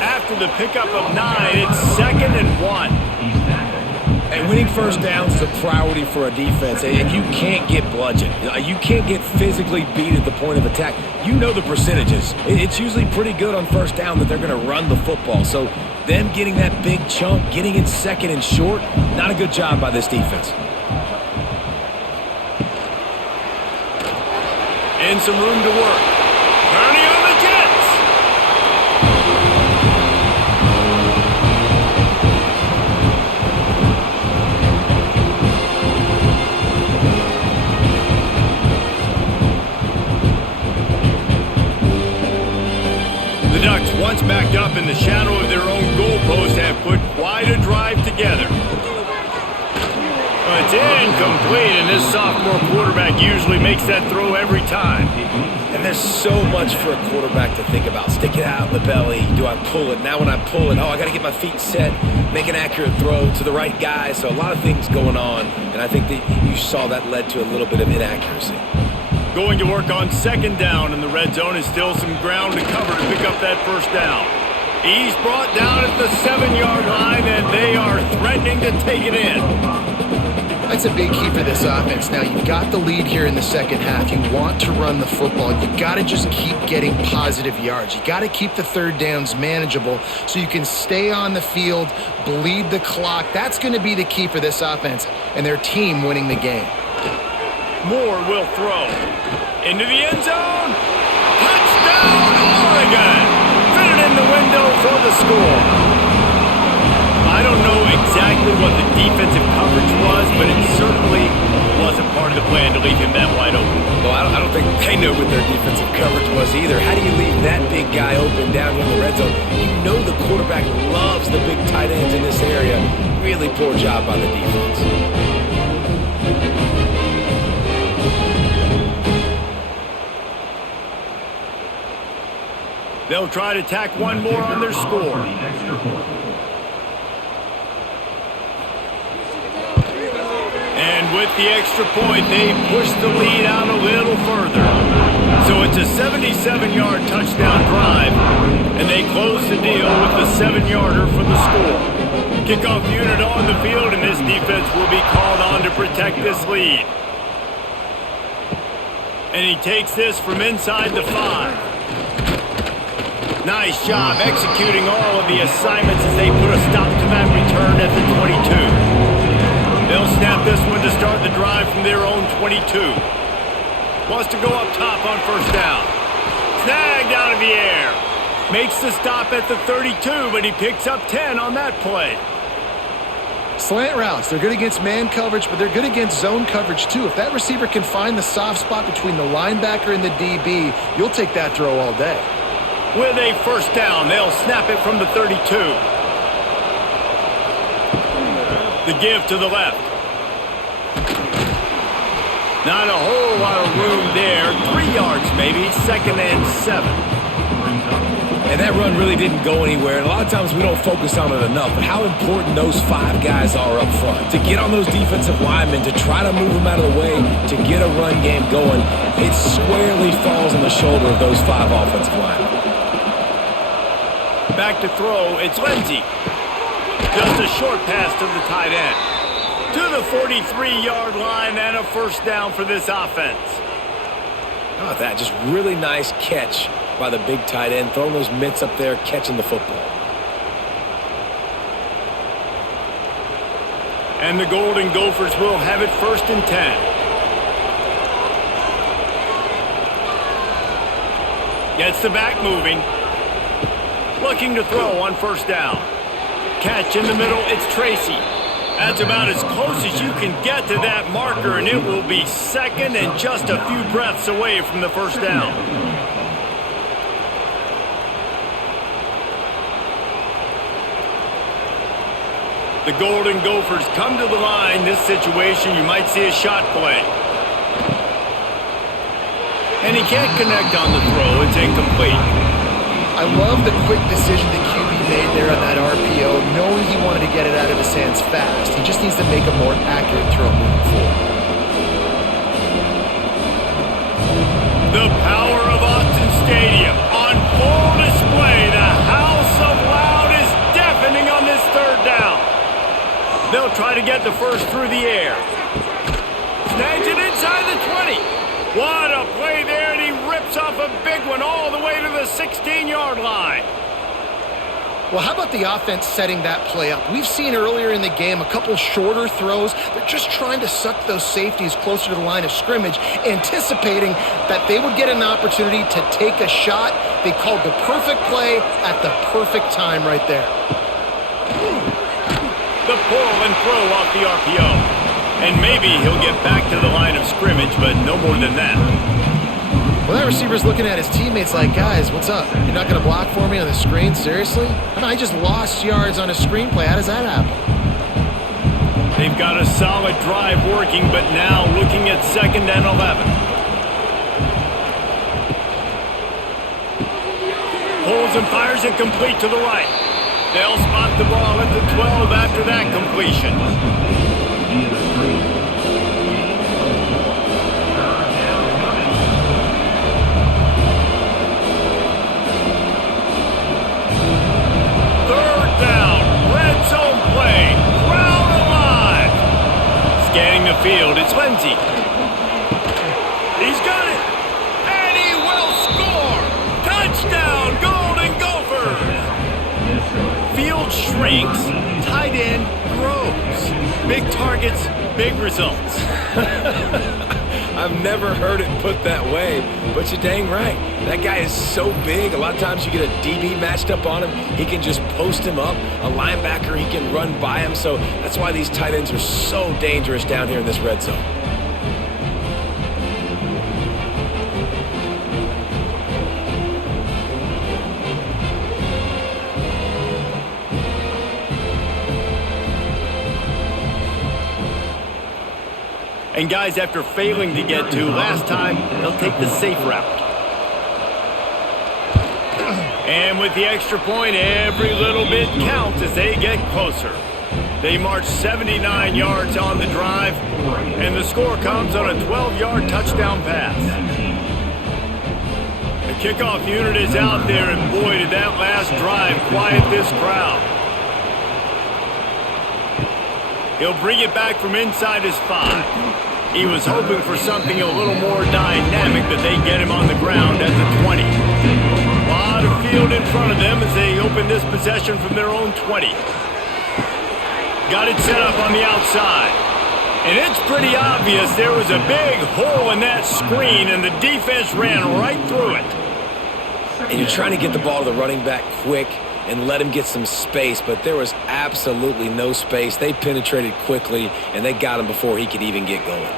After after the pickup of 9, it's 2nd and 1. And winning first downs is a priority for a defense, and you can't get bludgeoned. You can't get physically beat at the point of attack. You know the percentages. It's usually pretty good on first down that they're going to run the football. So them getting that big chunk, getting it 2nd and short, not a good job by this defense. And some room to work. Turning on the Jets. The Ducks, once backed up in the shadow of their own goalpost, have put quite a drive together. It's incomplete, and this sophomore quarterback usually makes that throw every time. And there's so much for a quarterback to think about. Stick it out in the belly. Do I pull it? Now when I pull it, I got to get my feet set, make an accurate throw to the right guy. So a lot of things going on, and I think that you saw that led to a little bit of inaccuracy. Going to work on 2nd down in the red zone is still some ground to cover to pick up that first down. He's brought down at the 7-yard line, and they are threatening to take it in. That's a big key for this offense. Now, you've got the lead here in the second half. You want to run the football. You got to just keep getting positive yards. You got to keep the third downs manageable so you can stay on the field, bleed the clock. That's going to be the key for this offense and their team winning the game. Moore will throw. Into the end zone. Touchdown, Oregon! Fitted in the window for the score. I don't know exactly what the defensive coverage was, but it certainly wasn't part of the plan to leave him that wide open. Well, I don't think they know what their defensive coverage was either. How do you leave that big guy open down in the red zone? You know the quarterback loves the big tight ends in this area. Really poor job by the defense. They'll try to tack one more on their score. And with the extra point, they push the lead out a little further. So it's a 77-yard touchdown drive, and they close the deal with the 7-yarder for the score. Kickoff unit on the field, and this defense will be called on to protect this lead. And he takes this from inside the 5. Nice job executing all of the assignments as they put a stop to that return at the 22. They'll snap this one to start the drive from their own 22. Wants to go up top on first down. Snagged out of the air. Makes the stop at the 32, but he picks up 10 on that play. Slant routes, they're good against man coverage, but they're good against zone coverage too. If that receiver can find the soft spot between the linebacker and the DB, you'll take that throw all day. With a first down, they'll snap it from the 32. The give to the left. Not a whole lot of room there. 3 yards maybe, 2nd and 7. And that run really didn't go anywhere. And a lot of times we don't focus on it enough. But how important those 5 guys are up front. To get on those defensive linemen, to try to move them out of the way, to get a run game going, it squarely falls on the shoulder of those 5 offensive linemen. Back to throw, it's Lindsey. Just a short pass to the tight end. To the 43-yard line and a first down for this offense. How about that? Just really nice catch by the big tight end, throwing those mitts up there, catching the football. And the Golden Gophers will have it 1st and 10. Gets the back moving. Looking to throw on first down. Catch in the middle, it's Tracy. That's about as close as you can get to that marker, and it will be 2nd and just a few breaths away from the first down. The Golden Gophers come to the line. This situation, you might see a shot play. And he can't connect on the throw. It's incomplete. I love the quick decision that QB made there on that RPO, knowing he wanted to get it out of his hands fast. He just needs to make a more accurate throw moving forward. The power of Austin Stadium on full display. The House of Loud They'll try to get the first through the air. Snags it inside the 20. What a play there, and he rips off a big one all the way to the 16-yard line. Well, how about the offense setting that play up? We've seen earlier in the game a couple shorter throws. They're just trying to suck those safeties closer to the line of scrimmage, anticipating that they would get an opportunity to take a shot. They called the perfect play at the perfect time right there. The pull and throw off the RPO. And maybe he'll get back to the line of scrimmage, but no more than that. Well, that receiver's looking at his teammates like, guys, what's up? You're not going to block for me on the screen? Seriously? I just lost yards on a screen play. How does that happen? They've got a solid drive working, but now looking at 2nd and 11. Pulls and fires it complete to the right. They'll spot the ball at the 12 after that completion. Scanning the field, it's Lindsey. He's got it, and he will score! Touchdown, Golden Gophers! Field shrinks, tight end grows. Big targets, big results. I've never heard it put that way, but you're dang right. That guy is so big. A lot of times you get a DB matched up on him. He can just post him up. A linebacker, he can run by him. So that's why these tight ends are so dangerous down here in this red zone. And guys, after failing to get to last time, they'll take the safe route. And with the extra point, every little bit counts as they get closer. They march 79 yards on the drive, and the score comes on a 12-yard touchdown pass. The kickoff unit is out there, and boy, did that last drive quiet this crowd. He'll bring it back from inside his 5. He was hoping for something a little more dynamic, but they get him on the ground at the 20. A lot of field in front of them as they open this possession from their own 20. Got it set up on the outside. And it's pretty obvious there was a big hole in that screen, and the defense ran right through it. And you're trying to get the ball to the running back quick and let him get some space, but there was absolutely no space. They penetrated quickly, and they got him before he could even get going.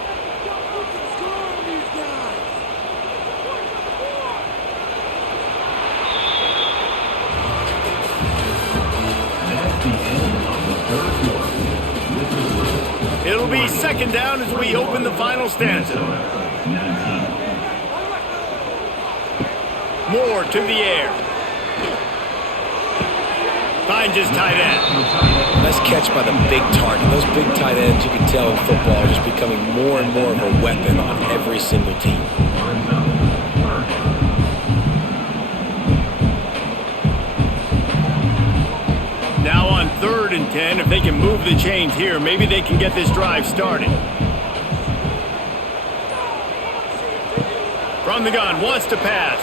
It'll be 2nd down as we open the final stanza. Moore to the air. Finds his tight end. Nice catch by the big target. Those big tight ends, you can tell in football, are just becoming more and more of a weapon on every single team. Now on 3rd and 10, if they can move the chains here, maybe they can get this drive started. From the gun, wants to pass.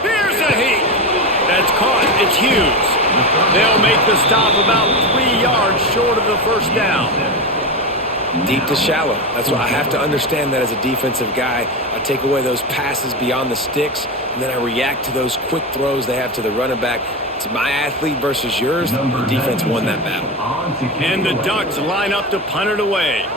Here's a heat. That's caught. It's Hughes. They'll make the stop about 3 yards short of the first down. Deep to shallow. That's why I have to understand that as a defensive guy. I take away those passes beyond the sticks, and then I react to those quick throws they have to the running back. It's my athlete versus yours. The defense won that battle. And the Ducks line up to punt it away.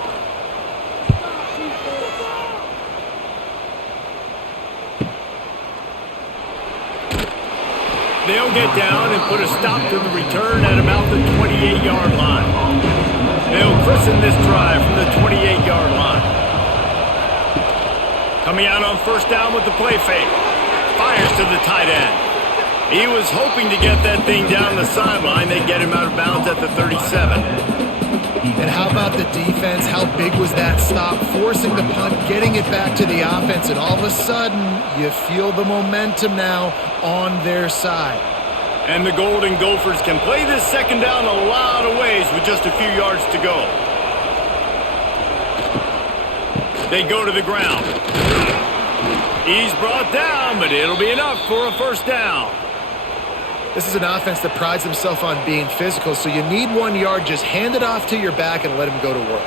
They'll get down and put a stop to the return at about the 28-yard line. They'll christen this drive from the 28-yard line. Coming out on 1st down with the play fake. Fires to the tight end. He was hoping to get that thing down the sideline. They get him out of bounds at the 37. And how about the defense? How big was that stop? Forcing the punt, getting it back to the offense, and all of a sudden, you feel the momentum now on their side. And the Golden Gophers can play this second down a lot of ways with just a few yards to go. They go to the ground. He's brought down, but it'll be enough for a first down. This is an offense that prides himself on being physical, so you need 1 yard. Just hand it off to your back and let him go to work.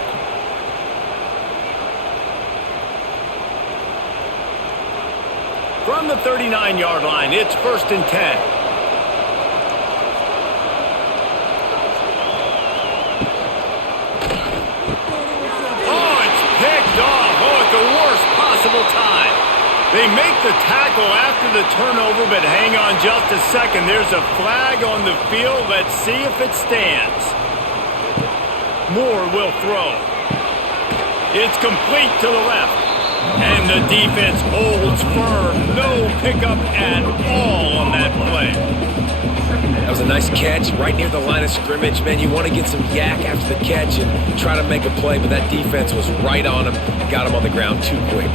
From the 39-yard line, it's 1st and 10. Oh, it's picked off. Oh, at the worst possible time. They make the tackle after the turnover, but hang on just a second. There's a flag on the field. Let's see if it stands. Moore will throw. It's complete to the left. And the defense holds firm. No pickup at all on that play. That was a nice catch right near the line of scrimmage. Man, you want to get some yak after the catch and try to make a play, but that defense was right on him. Got him on the ground too quick.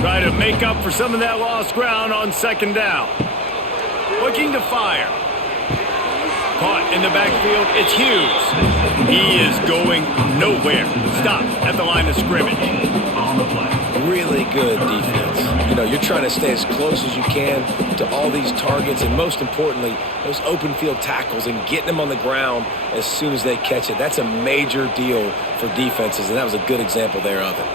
Try to make up for some of that lost ground on second down. Looking to fire. Caught in the backfield. It's Hughes. He is going nowhere. Stop at the line of scrimmage. Really good defense. You know, you're trying to stay as close as you can to all these targets, and most importantly, those open field tackles and getting them on the ground as soon as they catch it. That's a major deal for defenses, and that was a good example there of it.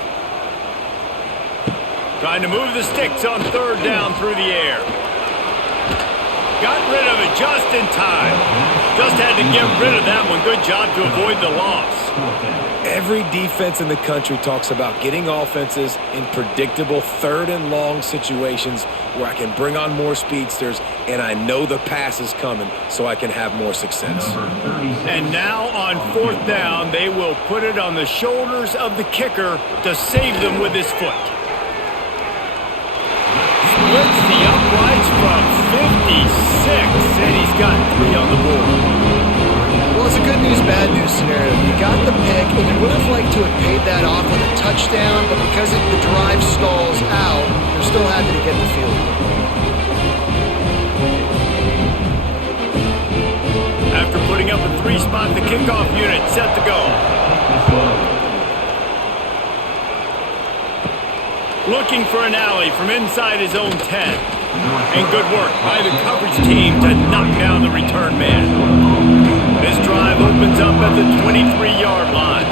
Trying to move the sticks on third down through the air. Got rid of it just in time. Just had to get rid of that one. Good job to avoid the loss. Every defense in the country talks about getting offenses in predictable third and long situations where I can bring on more speedsters and I know the pass is coming so I can have more success. And now on fourth down, they will put it on the shoulders of the kicker to save them with his foot. Splits the uprights from 56, and he's got 3 on the board. Well, it's a good news, bad news scenario. You got the pick, and you would have liked to have paid that off with a touchdown, but because the drive stalls out, they're still happy to get the field goal. After putting up a 3-spot, the kickoff unit set to go. Looking for an alley from inside his own 10. And good work by the coverage team to knock down the return man. This drive opens up at the 23-yard line.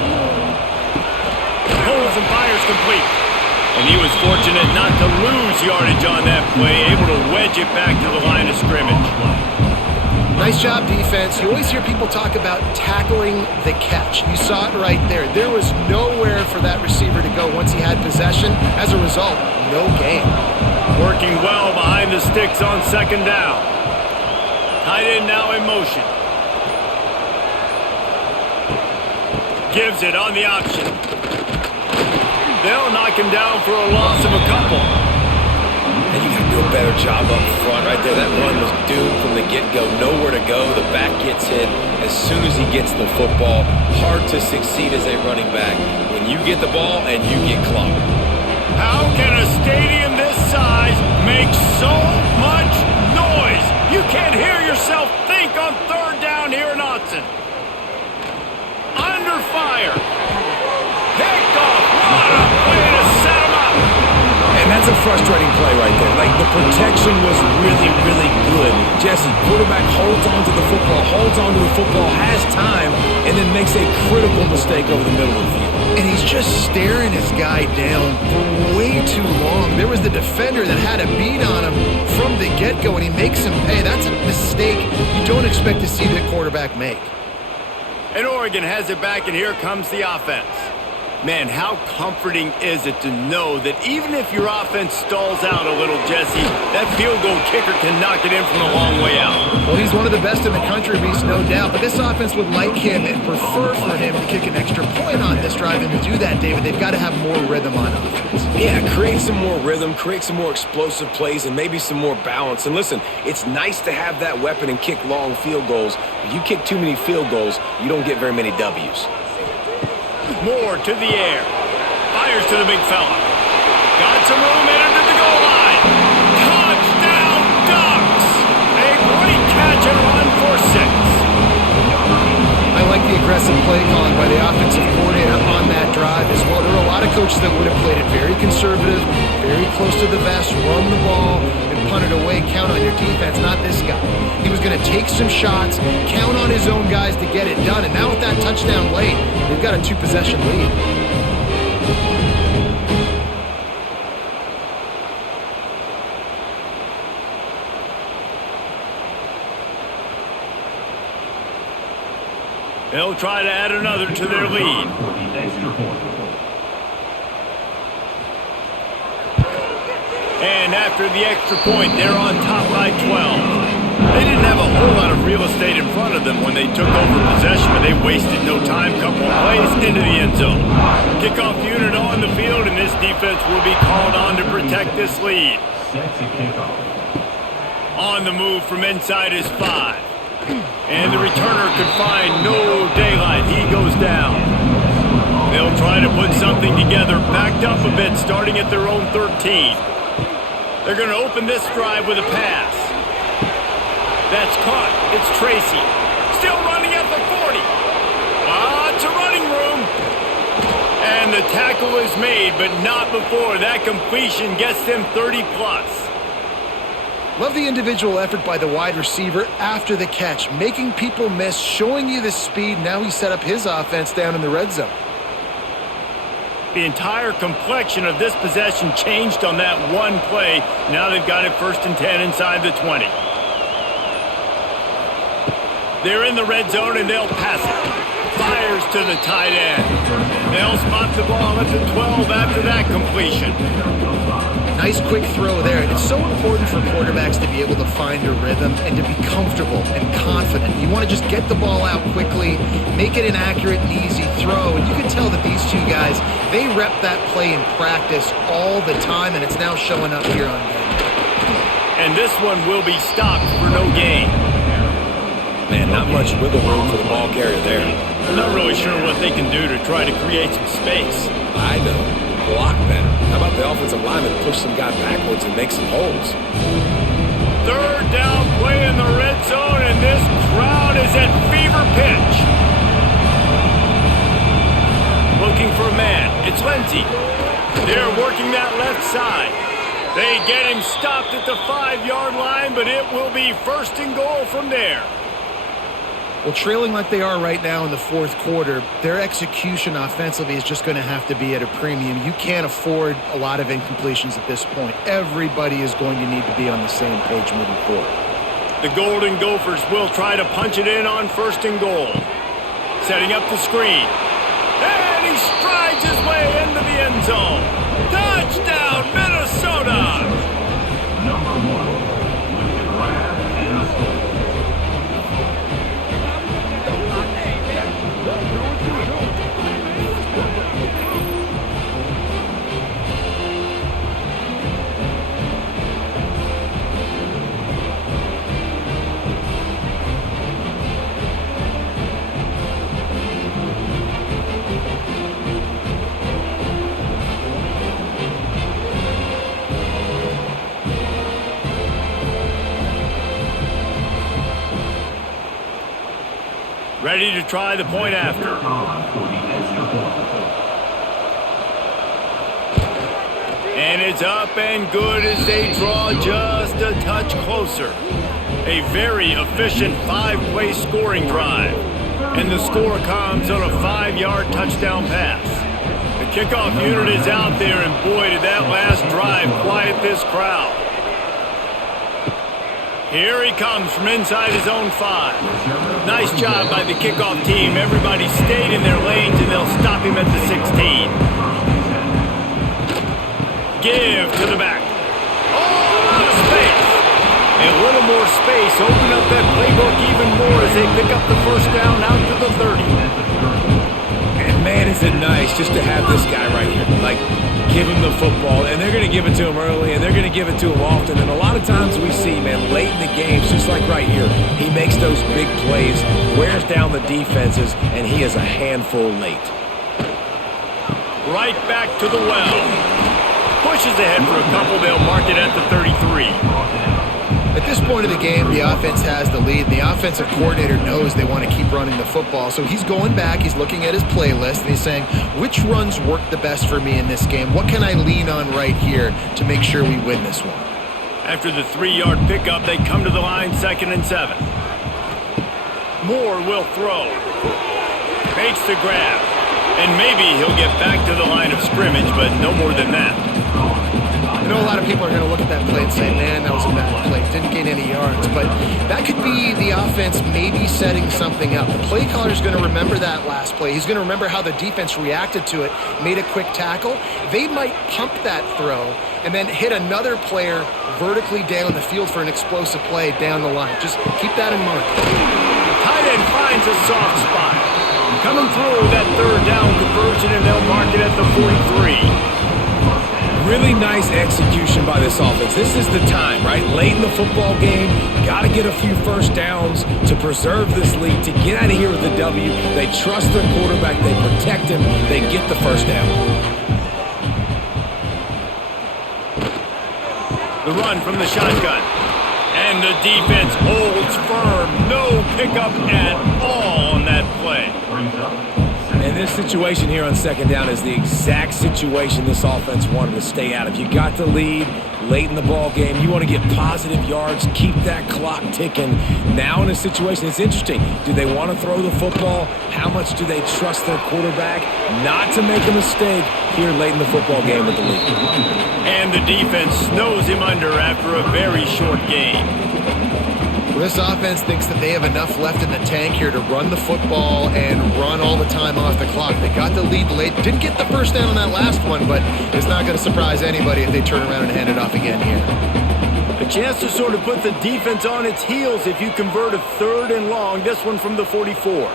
Pulls and fires complete. And he was fortunate not to lose yardage on that play, able to wedge it back to the line of scrimmage. Nice job, defense. You always hear people talk about tackling the catch. You saw it right there. There was nowhere for that receiver to go once he had possession. As a result, no gain. Working well behind the sticks on second down. Tight end now in motion. Gives it on the option. They'll knock him down for a loss of a couple. And you got to do a better job up front right there. That run was doomed from the get-go. Nowhere to go. The back gets hit as soon as he gets the football. Hard to succeed as a running back when you get the ball and you get clocked. How can a stadium this size make so much noise? You can't hear yourself think on third down here in Autzen. Under fire. Picked off. What a play to set him up. And that's a frustrating play right there. Like, the protection was really, really good. Jesse, quarterback holds on to the football, has time, and then makes a critical mistake over the middle of the field. And he's just staring his guy down for way too long. There was the defender that had a beat on him from the get-go, and he makes him pay. That's a mistake you don't expect to see the quarterback make. And Oregon has it back, and here comes the offense. Man, how comforting is it to know that even if your offense stalls out a little, Jesse, that field goal kicker can knock it in from a long way out. Well, he's one of the best in the country, Reese, no doubt. But this offense would like him and prefer for him to kick an extra point on this drive. And to do that, David, they've got to have more rhythm on offense. Yeah, create some more rhythm, create some more explosive plays, and maybe some more balance. And listen, it's nice to have that weapon and kick long field goals. If you kick too many field goals, you don't get very many W's. Moore to the air. Fires to the big fella. Got some room, entered to the goal line. Touchdown, Ducks! A great catch and aggressive play calling by the offensive coordinator on that drive as well. There were a lot of coaches that would have played it very conservative, very close to the vest, run the ball, and punt it away, count on your defense. Not this guy. He was going to take some shots, count on his own guys to get it done, and now with that touchdown late, they've got a 2-possession lead. They'll try to add another to their lead. And after the extra point, they're on top by 12. They didn't have a whole lot of real estate in front of them when they took over possession, but they wasted no time. Couple of plays into the end zone. Kickoff unit on the field, and this defense will be called on to protect this lead. On the move from inside his 5. And the returner could find no daylight. He goes down. They'll try to put something together, backed up a bit, starting at their own 13. They're going to open this drive with a pass. That's caught. It's Tracy. Still running at the 40. Lots of running room. And the tackle is made, but not before that completion gets them 30+. Love the individual effort by the wide receiver after the catch, making people miss, showing you the speed. Now he set up his offense down in the red zone. The entire complexion of this possession changed on that one play. Now they've got it 1st and 10 inside the 20. They're in the red zone and they'll pass it. Fires to the tight end. They'll spot the ball at the 12 after that completion. Nice quick throw there. It's so important for quarterbacks to be able to find a rhythm and to be comfortable and confident. You want to just get the ball out quickly, make it an accurate and easy throw. And you can tell that these two guys, they rep that play in practice all the time, and it's now showing up here on game. And this one will be stopped for no gain. Man, not much wiggle room for the ball carrier there. I'm not really sure what they can do to try to create some space. I know. Block better. How about the offensive lineman push some guy backwards and make some holes? 3rd down play in the red zone, and this crowd is at fever pitch. Looking for a man. It's Lindsey. They're working that left side. They get him stopped at the 5-yard line, but it will be 1st and goal from there. Well, trailing like they are right now in the 4th quarter, their execution offensively is just going to have to be at a premium. You can't afford a lot of incompletions at this point. Everybody is going to need to be on the same page moving forward. The Golden Gophers will try to punch it in on 1st and goal. Setting up the screen. And he strides his way into the end zone. Touchdown, Minnesota! Number 1 with the grab and a score. Ready to try the point after. And it's up and good as they draw just a touch closer. A very efficient 5-play scoring drive. And the score comes on a 5-yard touchdown pass. The kickoff unit is out there, and boy, did that last drive quiet this crowd. Here he comes from inside his own 5. Nice job by the kickoff team. Everybody stayed in their lanes, and they'll stop him at the 16. Give to the back. Oh, a lot of space. And a little more space. Open up that playbook even more as they pick up the 1st down out to the 30. And man, is it nice just to have this guy right here. Like, give him the football, and they're going to give it to him early, and they're going to give it to him often. And a lot of times we see, man, late in the games, just like right here, he makes those big plays, wears down the defenses, and he is a handful late. Right back to the well. Pushes ahead for a couple. They'll mark it at the 33. At this point of the game, the offense has the lead. The offensive coordinator knows they want to keep running the football. So he's going back, he's looking at his playlist, and he's saying, which runs work the best for me in this game? What can I lean on right here to make sure we win this one? After the 3-yard pickup, they come to the line, 2nd and 7. Moore will throw. Makes the grab. And maybe he'll get back to the line of scrimmage, but no more than that. I know a lot of people are going to look at that play and say, man, that was a bad play. Didn't gain any yards. But that could be the offense maybe setting something up. The play caller is going to remember that last play. He's going to remember how the defense reacted to it, made a quick tackle. They might pump that throw and then hit another player vertically down the field for an explosive play down the line. Just keep that in mind. Tight end finds a soft spot. Coming through that 3rd down conversion, and they'll mark it at the 43. Really nice execution by this offense. This is the time, right? Late in the football game, got to get a few first downs to preserve this lead, to get out of here with the W. They trust their quarterback. They protect him. They get the first down. The run from the shotgun. And the defense holds firm. No pickup at all on that play. And this situation here on 2nd down is the exact situation this offense wanted to stay out of. You got the lead late in the ball game. You want to get positive yards, keep that clock ticking. Now in a situation, it's interesting. Do they want to throw the football? How much do they trust their quarterback not to make a mistake here late in the football game with the lead? And the defense snows him under after a very short game. Well, this offense thinks that they have enough left in the tank here to run the football and run all the time off the clock. They got the lead late. Didn't get the first down on that last one, but it's not going to surprise anybody if they turn around and hand it off again here. A chance to sort of put the defense on its heels if you convert a 3rd and long. This one from the 44.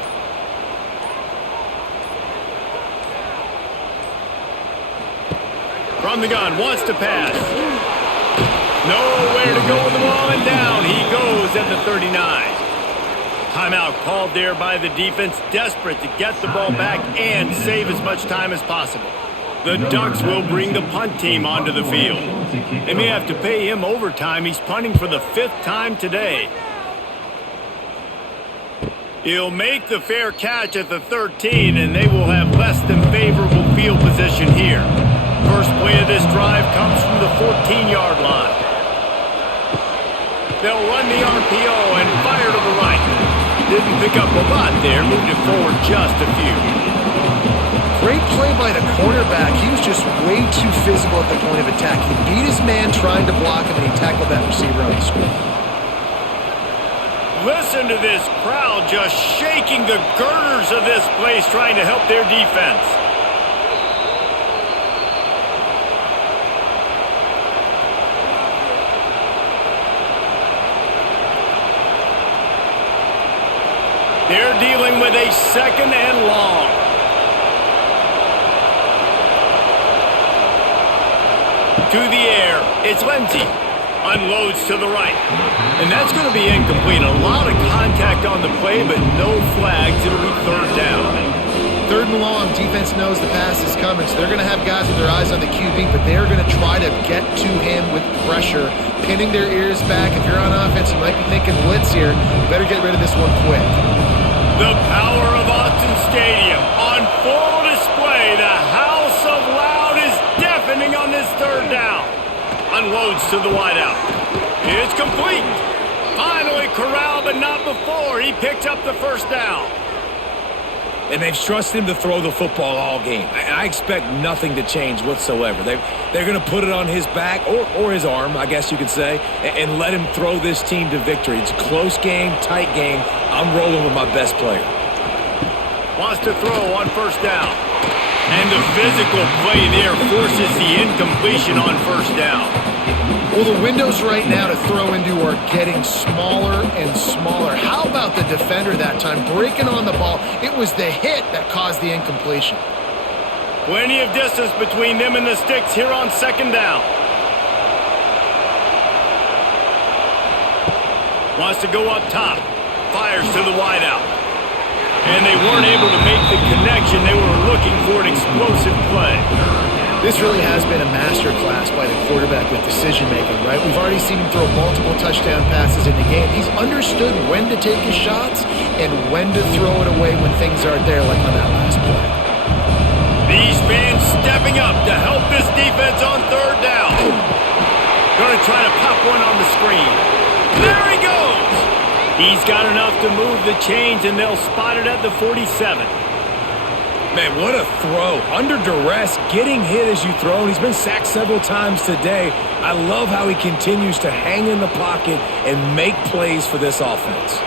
From the gun, wants to pass. Nowhere to go with the ball, and down he goes at the 39. Timeout called there by the defense, desperate to get the ball back and save as much time as possible. The Ducks will bring the punt team onto the field. They may have to pay him overtime. He's punting for the 5th time today. He'll make the fair catch at the 13, and they will have less than favorable field position here. First play of this drive comes from the 14-yard line. They'll run the RPO and fire to the right. Didn't pick up a lot there, moved it forward just a few. Great play by the cornerback. He was just way too physical at the point of attack. He beat his man trying to block him, and he tackled that receiver on the screen. Listen to this crowd just shaking the girders of this place, trying to help their defense. They're dealing with a 2nd and long. To the air, it's Lindsey. Unloads to the right. And that's going to be incomplete. A lot of contact on the play, but no flags. It'll be 3rd down. 3rd and long, defense knows the pass is coming, so they're going to have guys with their eyes on the QB, but they're going to try to get to him with pressure, pinning their ears back. If you're on offense, you might be thinking blitz here. You better get rid of this one quick. The power of Austin Stadium on full display. The house of loud is deafening on this 3rd down. Unloads to the wideout. It's complete. Finally corralled, but not before. He picked up the 1st down. And they've trusted him to throw the football all game. And I expect nothing to change whatsoever. They're going to put it on his back, or his arm, I guess you could say, and let him throw this team to victory. It's a close game, tight game. I'm rolling with my best player. Wants to throw on 1st down. And the physical play there forces the incompletion on 1st down. Well, the windows right now to throw into are getting smaller and smaller. How about the defender that time breaking on the ball? It was the hit that caused the incompletion. Plenty of distance between them and the sticks here on 2nd down. Wants to go up top. Fires to the wideout. And they weren't able to make the connection. They were looking for an explosive play. This really has been a masterclass by the quarterback with decision-making, right? We've already seen him throw multiple touchdown passes in the game. He's understood when to take his shots and when to throw it away when things aren't there, like on that last play. These fans stepping up to help this defense on third down. Going to try to pop one on the screen. There he goes! He's got enough to move the chains, and they'll spot it at the 47. Man, what a throw. Under duress, getting hit as you throw, and he's been sacked several times today. I love how he continues to hang in the pocket and make plays for this offense.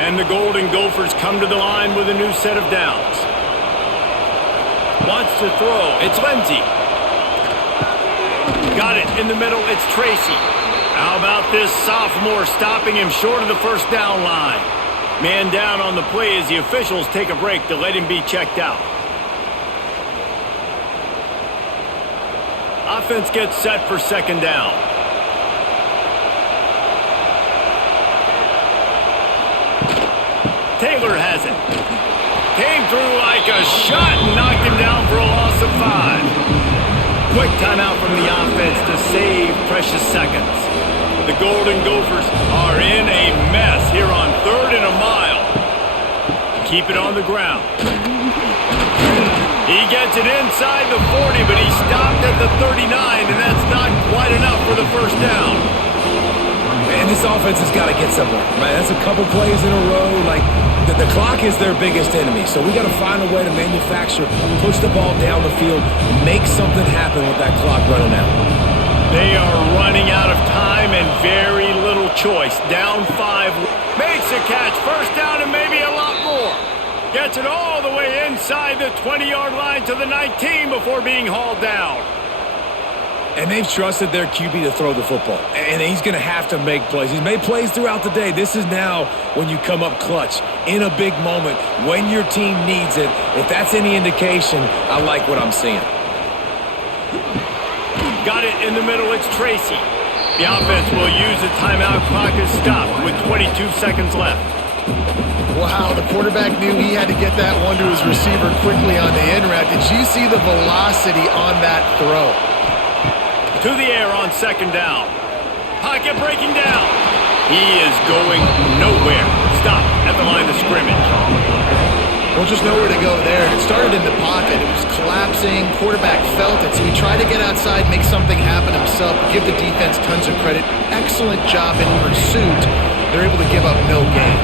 And the Golden Gophers come to the line with a new set of downs. Wants to throw. It's Lindsey. Got it in the middle. It's Tracy. How about this sophomore stopping him short of the first down line? Man down on the play as the officials take a break to let him be checked out. Offense gets set for second down. Taylor has it. Came through like a shot and knocked him down for a loss of 5. Quick timeout from the offense to save precious seconds. The Golden Gophers are in a mess here on 3rd and a mile. Keep it on the ground. He gets it inside the 40, but he stopped at the 39, and that's not quite enough for the first down. Man, this offense has got to get somewhere. Man, that's a couple plays in a row. Like, the clock is their biggest enemy, so we got to find a way to manufacture, push the ball down the field, make something happen with that clock running out. They are running out of time and very little choice. Down 5. Makes a catch. First down and maybe a lot more. Gets it all the way inside the 20-yard line to the 19 before being hauled down. And they've trusted their QB to throw the football. And he's going to have to make plays. He's made plays throughout the day. This is now when you come up clutch in a big moment when your team needs it. If that's any indication, I like what I'm seeing. Got it in the middle. It's Tracy. The offense will use the timeout. Clock is stopped with 22 seconds left. Wow, the quarterback knew he had to get that one to his receiver quickly on the in route. Did you see the velocity on that throw? To the air on second down. Pocket breaking down. He is going nowhere. Stop at the line of scrimmage. Well, just nowhere to go there. It started in the pocket. It was collapsing. Quarterback felt it, so he tried to get outside, make something happen himself, give the defense tons of credit. Excellent job in pursuit. They're able to give up no gain.